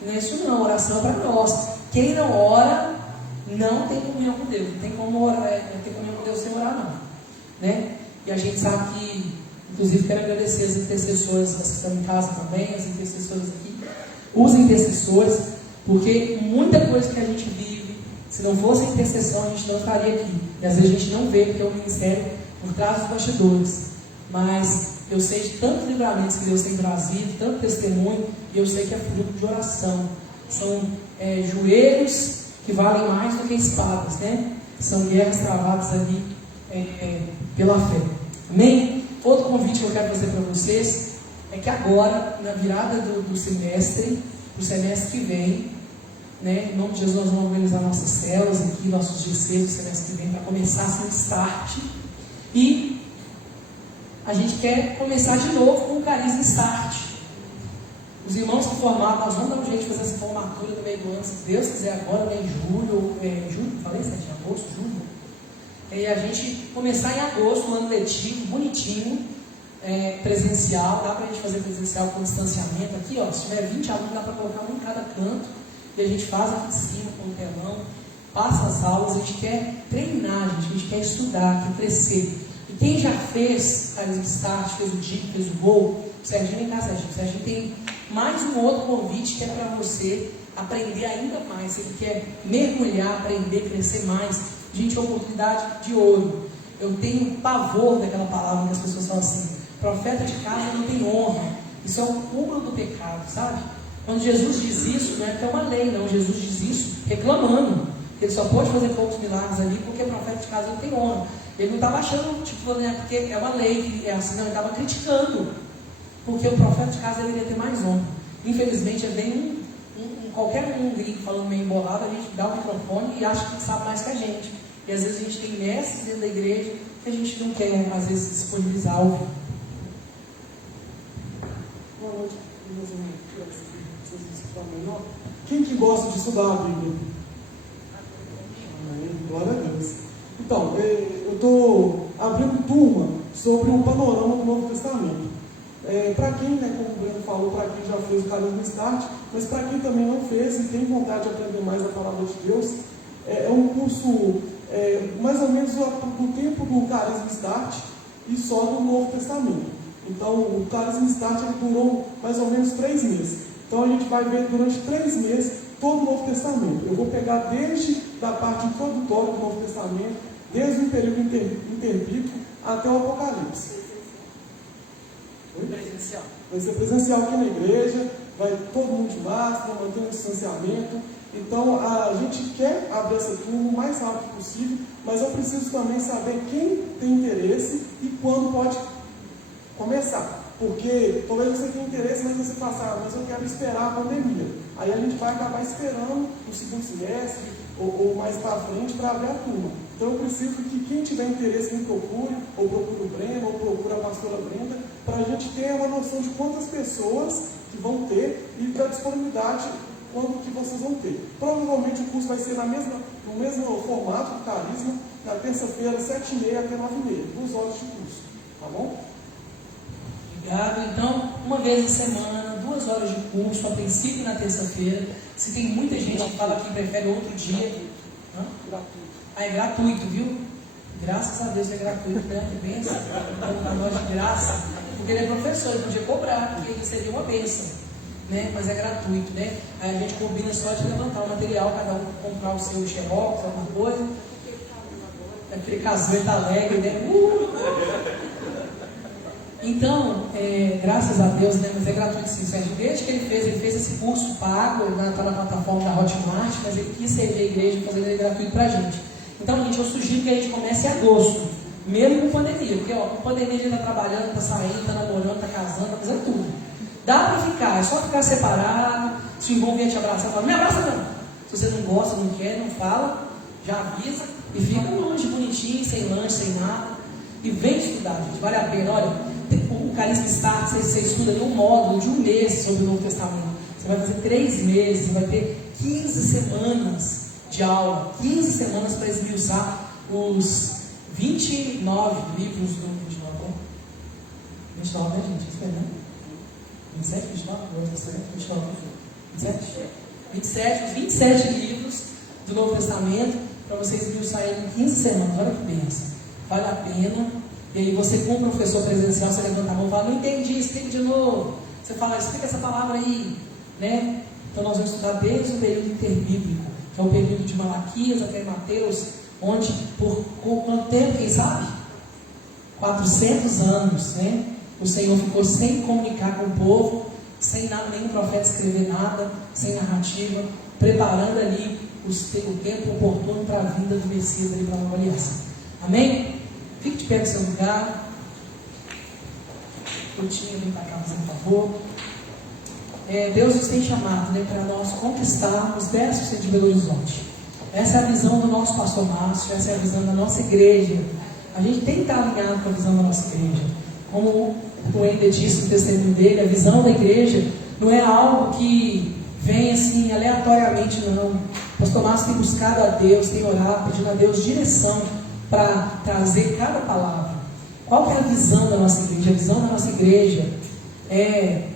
Não é isso, não. Oração é para nós. Quem não ora, não tem comunhão com Deus. Não tem como orar, ter comunhão com Deus sem orar, não. Né? E a gente sabe que, inclusive, quero agradecer as intercessoras que estão em casa também, as intercessoras aqui. Os intercessores, porque muita coisa que a gente vive, se não fosse a intercessão, a gente não estaria aqui. E às vezes a gente não vê, porque é um ministério por trás dos bastidores. Mas eu sei de tantos livramentos que Deus tem trazido, tanto testemunho, e eu sei que é fruto de oração. São joelhos que valem mais do que espadas, né? São guerras travadas ali pela fé. Amém? Outro convite que eu quero fazer para vocês é que agora, na virada do semestre, o semestre que vem, né, em nome de Jesus, nós vamos organizar nossas células aqui, nossos GCs do semestre que vem, para começar a ser start. E a gente quer começar de novo com o Carisma Start. Os irmãos que formaram, nós vamos dar um jeito de fazer essa formatura no meio do ano, se Deus quiser, agora, né, em julho, falei, 7 de agosto, julho. E a gente começar em agosto, um ano letivo, bonitinho, presencial. Dá para a gente fazer presencial com distanciamento aqui, ó, se tiver 20 alunos, dá para colocar um em cada canto, e a gente faz aqui em cima com o telão, passa as aulas. A gente quer treinar, a gente quer estudar, quer crescer. E quem já fez Carisma Start, fez o DIC, fez o GOL, o Serginho vem cá, Serginho. O Serginho tem mais um outro convite que é para você aprender ainda mais. Se ele quer mergulhar, aprender, crescer mais, gente, é uma oportunidade de ouro. Eu tenho pavor daquela palavra que as pessoas falam assim: profeta de casa não tem honra. Isso é o cúmulo do pecado, sabe? Quando Jesus diz isso, não é que é uma lei, não. Jesus diz isso reclamando. Ele só pode fazer poucos milagres ali porque o profeta de casa não tem honra. Ele não estava achando, tipo, né, porque é uma lei, é assim, não, ele estava criticando. Porque o profeta de casa deveria ter mais honra. Infelizmente, vem qualquer um gringo falando meio embolado, a gente dá o microfone e acha que sabe mais que a gente. E às vezes a gente tem mestres dentro da igreja que a gente não quer, às vezes, disponibilizar ao vivo. Boa noite, meus irmãos. Quem que gosta de estudar a Bíblia? Amém. Glória a Deus. Então, eu estou abrindo turma sobre o panorama do Novo Testamento. Para quem, né, como o Breno falou, para quem já fez o Carisma Start, mas para quem também não fez e tem vontade de aprender mais a palavra de Deus, é um curso mais ou menos do tempo do Carisma Start e só do Novo Testamento. Então, o Carisma Start ele durou mais ou menos 3 meses. Então, a gente vai ver durante 3 meses todo o Novo Testamento. Eu vou pegar desde a parte introdutória do Novo Testamento, desde o período interbíblico até o Apocalipse. Presencial. Vai ser presencial aqui na igreja, vai todo mundo de máscara, manter um distanciamento. Então, a gente quer abrir essa turma o mais rápido possível, mas eu preciso também saber quem tem interesse e quando pode começar. Porque talvez você tenha interesse, mas você faça, mas eu quero esperar a pandemia. Aí a gente vai acabar esperando o segundo semestre, ou mais para frente para abrir a turma. Então eu preciso que quem tiver interesse me procure, ou procure o Breno, ou procure a pastora Brenda, para a gente ter uma noção de quantas pessoas que vão ter e da disponibilidade quando que vocês vão ter. Provavelmente o curso vai ser no mesmo formato do Carisma, na terça-feira, 7h30 até 9h30, 2 horas de curso, tá bom? Obrigado. Então, uma vez na semana, 2 horas de curso, a princípio na terça-feira. Se tem muita gente que fala que prefere outro dia. Gratuito. É gratuito, viu? Graças a Deus é gratuito, né? Que bênção. Então, para nós de graça. Porque ele é professor, ele podia cobrar, porque ele seria uma bênção. Né? Mas é gratuito, né? Aí a gente combina só de levantar o material, cada um comprar o seu xerox, alguma coisa. Aquele casinho está alegre, né? Então, graças a Deus, né? Mas é gratuito sim. Desde que ele fez esse curso pago, ele está na plataforma da Hotmart, mas ele quis servir a igreja e fazer ele gratuito para a gente. Então, gente, eu sugiro que a gente comece em agosto, mesmo com pandemia, porque com pandemia a gente está trabalhando, está saindo, está namorando, está casando, está fazendo tudo. Dá para ficar, é só ficar separado. Se o irmão vier te abraçar, fala, me abraça não. Se você não gosta, não quer, não fala, já avisa e fica longe, bonitinho, sem lanche, sem nada. E vem estudar, gente, vale a pena. Olha, o Carisma Start, você estuda em um módulo de 1 mês sobre o Novo Testamento. Você vai fazer 3 meses, você vai ter 15 semanas de aula, 15 semanas para esmiuçar os 29 livros do 29, né, gente? Isso é, né? 27, 29, 29, 27? Os 27 livros do Novo Testamento, para vocês esmiuçarem em 15 semanas. Olha que bênção. Vale a pena. E aí você, com o professor presencial, você levanta a mão e fala, não entendi, explica de novo. Você fala, explica essa palavra aí, né? Então nós vamos estudar desde o período interbíblico, que é o período de Malaquias até Mateus, onde, por quanto tempo, quem sabe? 400 anos, né? O Senhor ficou sem comunicar com o povo, sem nenhum profeta escrever nada, sem narrativa, preparando ali o tempo oportuno para a vinda do Messias ali para a nova aliança. Amém? Fique de pé no seu lugar. Curtinha, vem para cá, fazendo favor. Deus nos tem chamado, né, para nós conquistarmos 10% de Belo Horizonte. Essa é a visão do nosso pastor Márcio, essa é a visão da nossa igreja. A gente tem que estar alinhado com a visão da nossa igreja. Como o Ender disse no testemunho dele, a visão da igreja não é algo que vem assim aleatoriamente, não. O pastor Márcio tem buscado a Deus, tem orado, pedindo a Deus direção para trazer cada palavra. Qual que é a visão da nossa igreja? A visão da nossa igreja é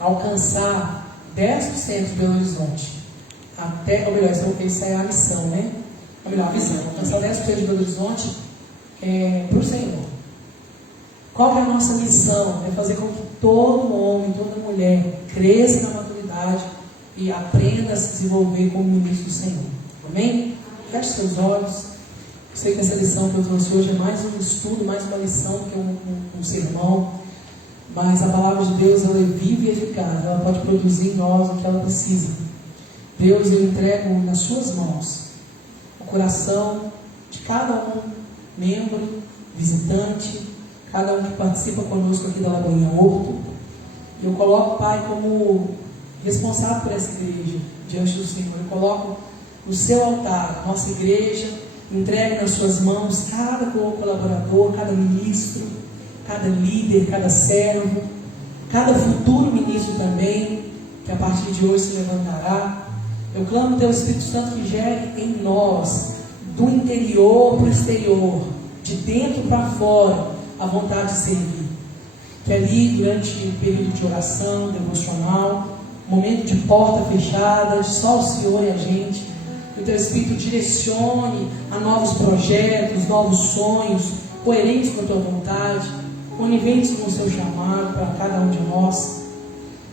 alcançar 10% de Belo Horizonte. Essa é a missão, né? Ou melhor, a visão. Alcançar 10% de Belo Horizonte para o Senhor. Qual que é a nossa missão? É fazer com que todo homem, toda mulher cresça na maturidade e aprenda a se desenvolver como ministro do Senhor. Amém? Feche seus olhos. Eu sei que essa lição que eu trouxe hoje é mais um estudo, mais uma lição do que um sermão. Mas a palavra de Deus, ela é viva e eficaz. Ela pode produzir em nós o que ela precisa. Deus, eu entrego nas suas mãos o coração de cada um, membro, visitante, cada um que participa conosco aqui da Lagoinha Horto. Eu coloco, Pai, como responsável por essa igreja diante do Senhor. Eu coloco no seu altar, nossa igreja, entregue nas suas mãos cada colaborador, cada ministro, cada líder, cada servo, cada futuro ministro também, que a partir de hoje se levantará. Eu clamo Teu Espírito Santo que gere em nós, do interior para o exterior, de dentro para fora, a vontade de servir. Que ali, durante o período de oração, devocional, momento de porta fechada, de só o Senhor e a gente, que o Teu Espírito direcione a novos projetos, novos sonhos, coerentes com a Tua vontade, coniventes com o Seu chamado para cada um de nós.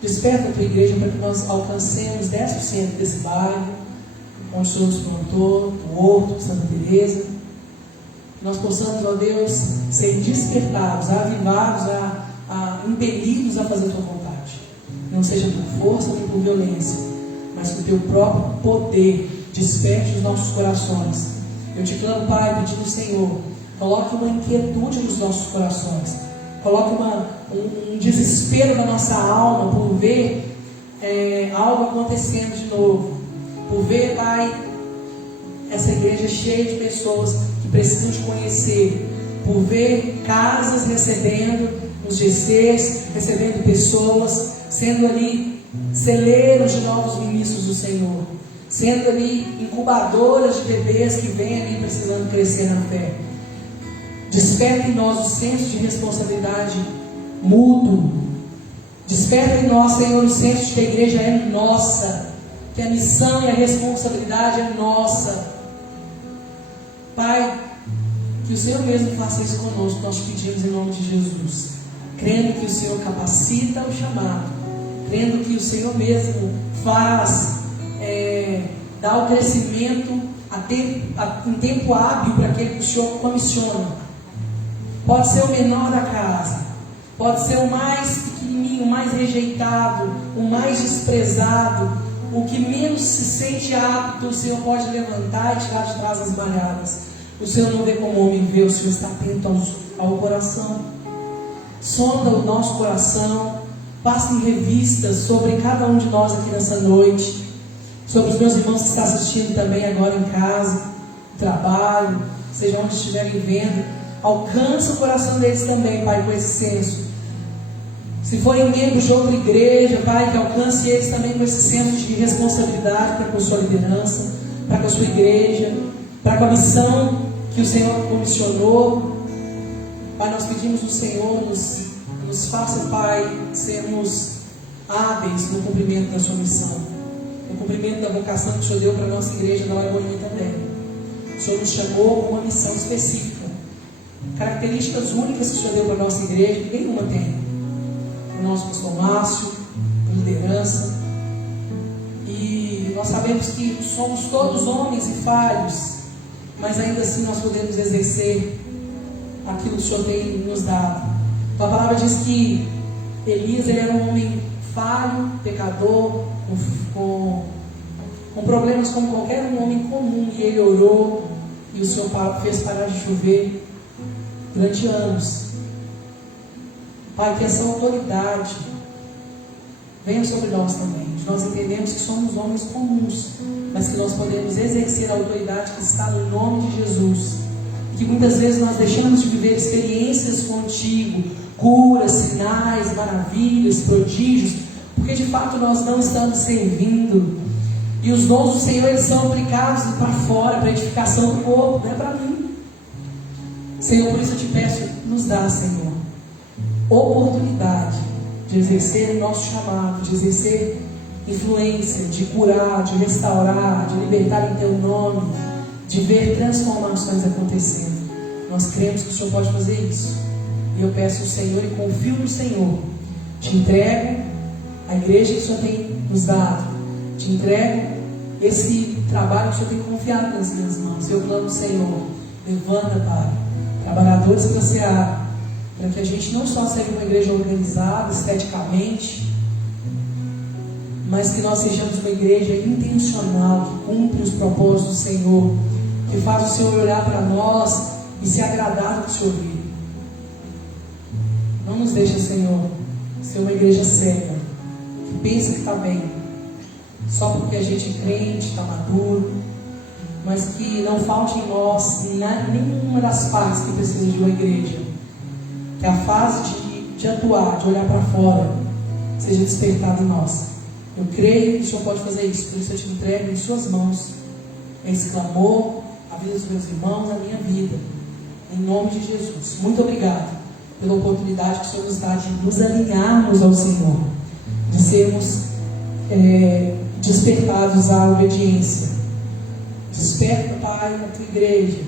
Desperta a Tua igreja para que nós alcancemos 10% desse bairro, onde o Senhor nos plantou, do Horto, Santa Teresa. Que nós possamos, ó Deus, ser despertados, avivados, impelidos a fazer a Tua vontade. Não seja por força nem por violência, mas que o Teu próprio poder desperte os nossos corações. Eu te clamo, Pai, pedindo, Senhor, coloque uma inquietude nos nossos corações. Coloque um desespero na nossa alma por ver algo acontecendo de novo. Por ver, Pai, essa igreja cheia de pessoas que precisam te conhecer, por ver casas recebendo os GCs, recebendo pessoas, sendo ali celeiros de novos ministros do Senhor, sendo ali incubadoras de bebês que vêm ali precisando crescer na fé. Desperta em nós o senso de responsabilidade mútuo. Desperta em nós, Senhor, o senso de que a igreja é nossa, que a missão e a responsabilidade é nossa. Pai, que o Senhor mesmo faça isso conosco, nós pedimos em nome de Jesus, crendo que o Senhor capacita o chamado, crendo que o Senhor mesmo faz, dá o crescimento em tempo hábil para aquele que o Senhor comissiona. Pode ser o menor da casa, pode ser o mais pequenininho, o mais rejeitado, o mais desprezado, o que menos se sente apto, o Senhor pode levantar e tirar de trás as malhadas. O Senhor não vê como o homem vê, o Senhor está atento ao coração. Sonda o nosso coração, passa em revistas sobre cada um de nós aqui nessa noite, sobre os meus irmãos que estão assistindo também agora em casa, no trabalho, seja onde estiverem vendo. Alcança o coração deles também, Pai, com esse senso. Se forem membros de outra igreja, Pai, que alcance eles também com esse senso de responsabilidade para com a sua liderança, para com a sua igreja, para com a missão que o Senhor comissionou. Pai, nós pedimos ao Senhor, nos faça, Pai, sermos hábeis no cumprimento da sua missão, no cumprimento da vocação que o Senhor deu para a nossa igreja da Lagoinha também. O Senhor nos chamou com uma missão específica, características únicas que o Senhor deu para a nossa igreja, que nenhuma tem. O nosso pastor Márcio, a liderança. E nós sabemos que somos todos homens e falhos, mas ainda assim nós podemos exercer aquilo que o Senhor tem nos dado. A palavra diz que Elias, ele era um homem falho, pecador, com problemas como qualquer um homem comum, e ele orou e o Senhor fez parar de chover durante anos. Pai, que essa autoridade venha sobre nós também. Nós entendemos que somos homens comuns, mas que nós podemos exercer a autoridade que está no nome de Jesus. E que muitas vezes nós deixamos de viver experiências contigo, curas, sinais, maravilhas, prodígios, porque de fato nós não estamos servindo. E os dons do Senhor, eles são aplicados para fora, para edificação do corpo, não é para mim. Senhor, por isso eu te peço, nos dá, Senhor, oportunidade de exercer o nosso chamado, de exercer influência, de curar, de restaurar, de libertar em Teu nome, de ver transformações acontecendo. Nós cremos que o Senhor pode fazer isso. E eu peço ao Senhor e confio no Senhor. Te entrego a igreja que o Senhor tem nos dado. Te entrego esse trabalho que o Senhor tem confiado nas minhas mãos. Eu clamo, Senhor, levanta, Pai, trabalhadores para a seara, para que a gente não só seja uma igreja organizada esteticamente, mas que nós sejamos uma igreja intencional, que cumpre os propósitos do Senhor, que faz o Senhor olhar para nós e se agradar do que o Senhor vê. Não nos deixe, Senhor, ser uma igreja cega, que pensa que está bem, só porque a gente é crente, está maduro, mas que não falte em nós nenhuma das partes que precisam de uma igreja. Que a fase de atuar, de olhar para fora, seja despertada em nós. Eu creio que o Senhor pode fazer isso, por isso eu te entrego em suas mãos esse clamor, a vida dos meus irmãos, a minha vida, em nome de Jesus. Muito obrigado pela oportunidade que o Senhor nos dá de nos alinharmos ao Senhor, de sermos despertados à obediência. Desperta, Pai, a tua igreja,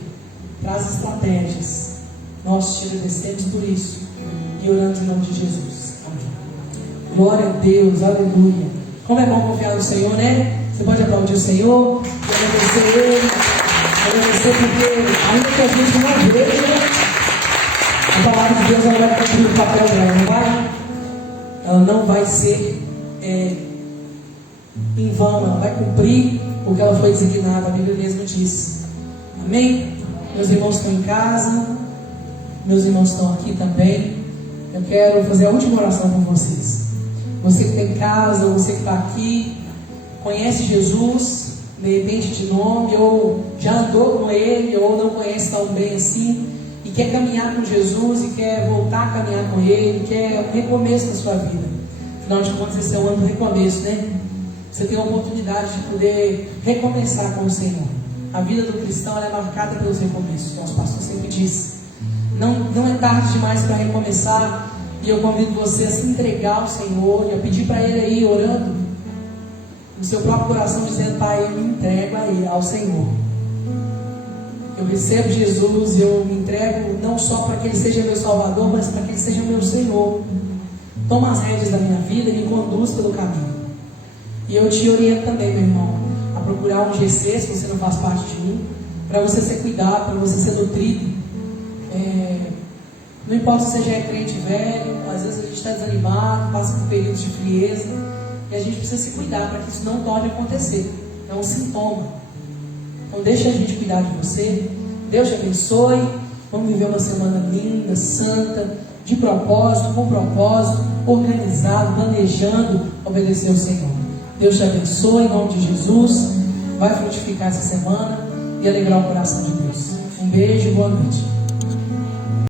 traz estratégias. Nós te agradecemos por isso e oramos em nome de Jesus. Amém. Glória a Deus, aleluia. Como é bom confiar no Senhor, né? Você pode aplaudir o Senhor, agradecer Ele, agradecer porque ainda que a gente não veja, a palavra de Deus ela vai cumprir o papel dela, não vai? Ela não vai ser em vão, ela vai cumprir o que ela foi designada, a Bíblia mesmo diz. Amém? Meus irmãos estão em casa, meus irmãos estão aqui também. Eu quero fazer a última oração por vocês. Você que está em casa, você que está aqui, conhece Jesus, de repente de nome, ou já andou com Ele, ou não conhece tão bem assim, e quer caminhar com Jesus, e quer voltar a caminhar com Ele, quer um recomeço na sua vida. Afinal de contas, esse é um ano do recomeço, né? Você tem a oportunidade de poder recomeçar com o Senhor. A vida do cristão ela é marcada pelos recomeços. Nosso pastor sempre diz: não é tarde demais para recomeçar. E eu convido você a se entregar ao Senhor e a pedir para Ele aí, orando no seu próprio coração, dizendo: Pai, eu me entrego a Ele, ao Senhor. Eu recebo Jesus, eu me entrego não só para que Ele seja meu Salvador, mas para que Ele seja meu Senhor. Toma as rédeas da minha vida e me conduz pelo caminho. E eu te oriento também, meu irmão, a procurar um GC, se você não faz parte de mim, para você ser cuidado, para você ser nutrido. Não importa se você já é crente velho, às vezes a gente está desanimado, passa por períodos de frieza, e a gente precisa se cuidar para que isso não torne a acontecer. É um sintoma. Então deixa a gente cuidar de você. Deus te abençoe. Vamos viver uma semana linda, santa, de propósito, com propósito, organizado, planejando obedecer ao Senhor. Deus te abençoe em nome de Jesus. Vai frutificar essa semana e alegrar o coração de Deus. Um beijo e boa noite.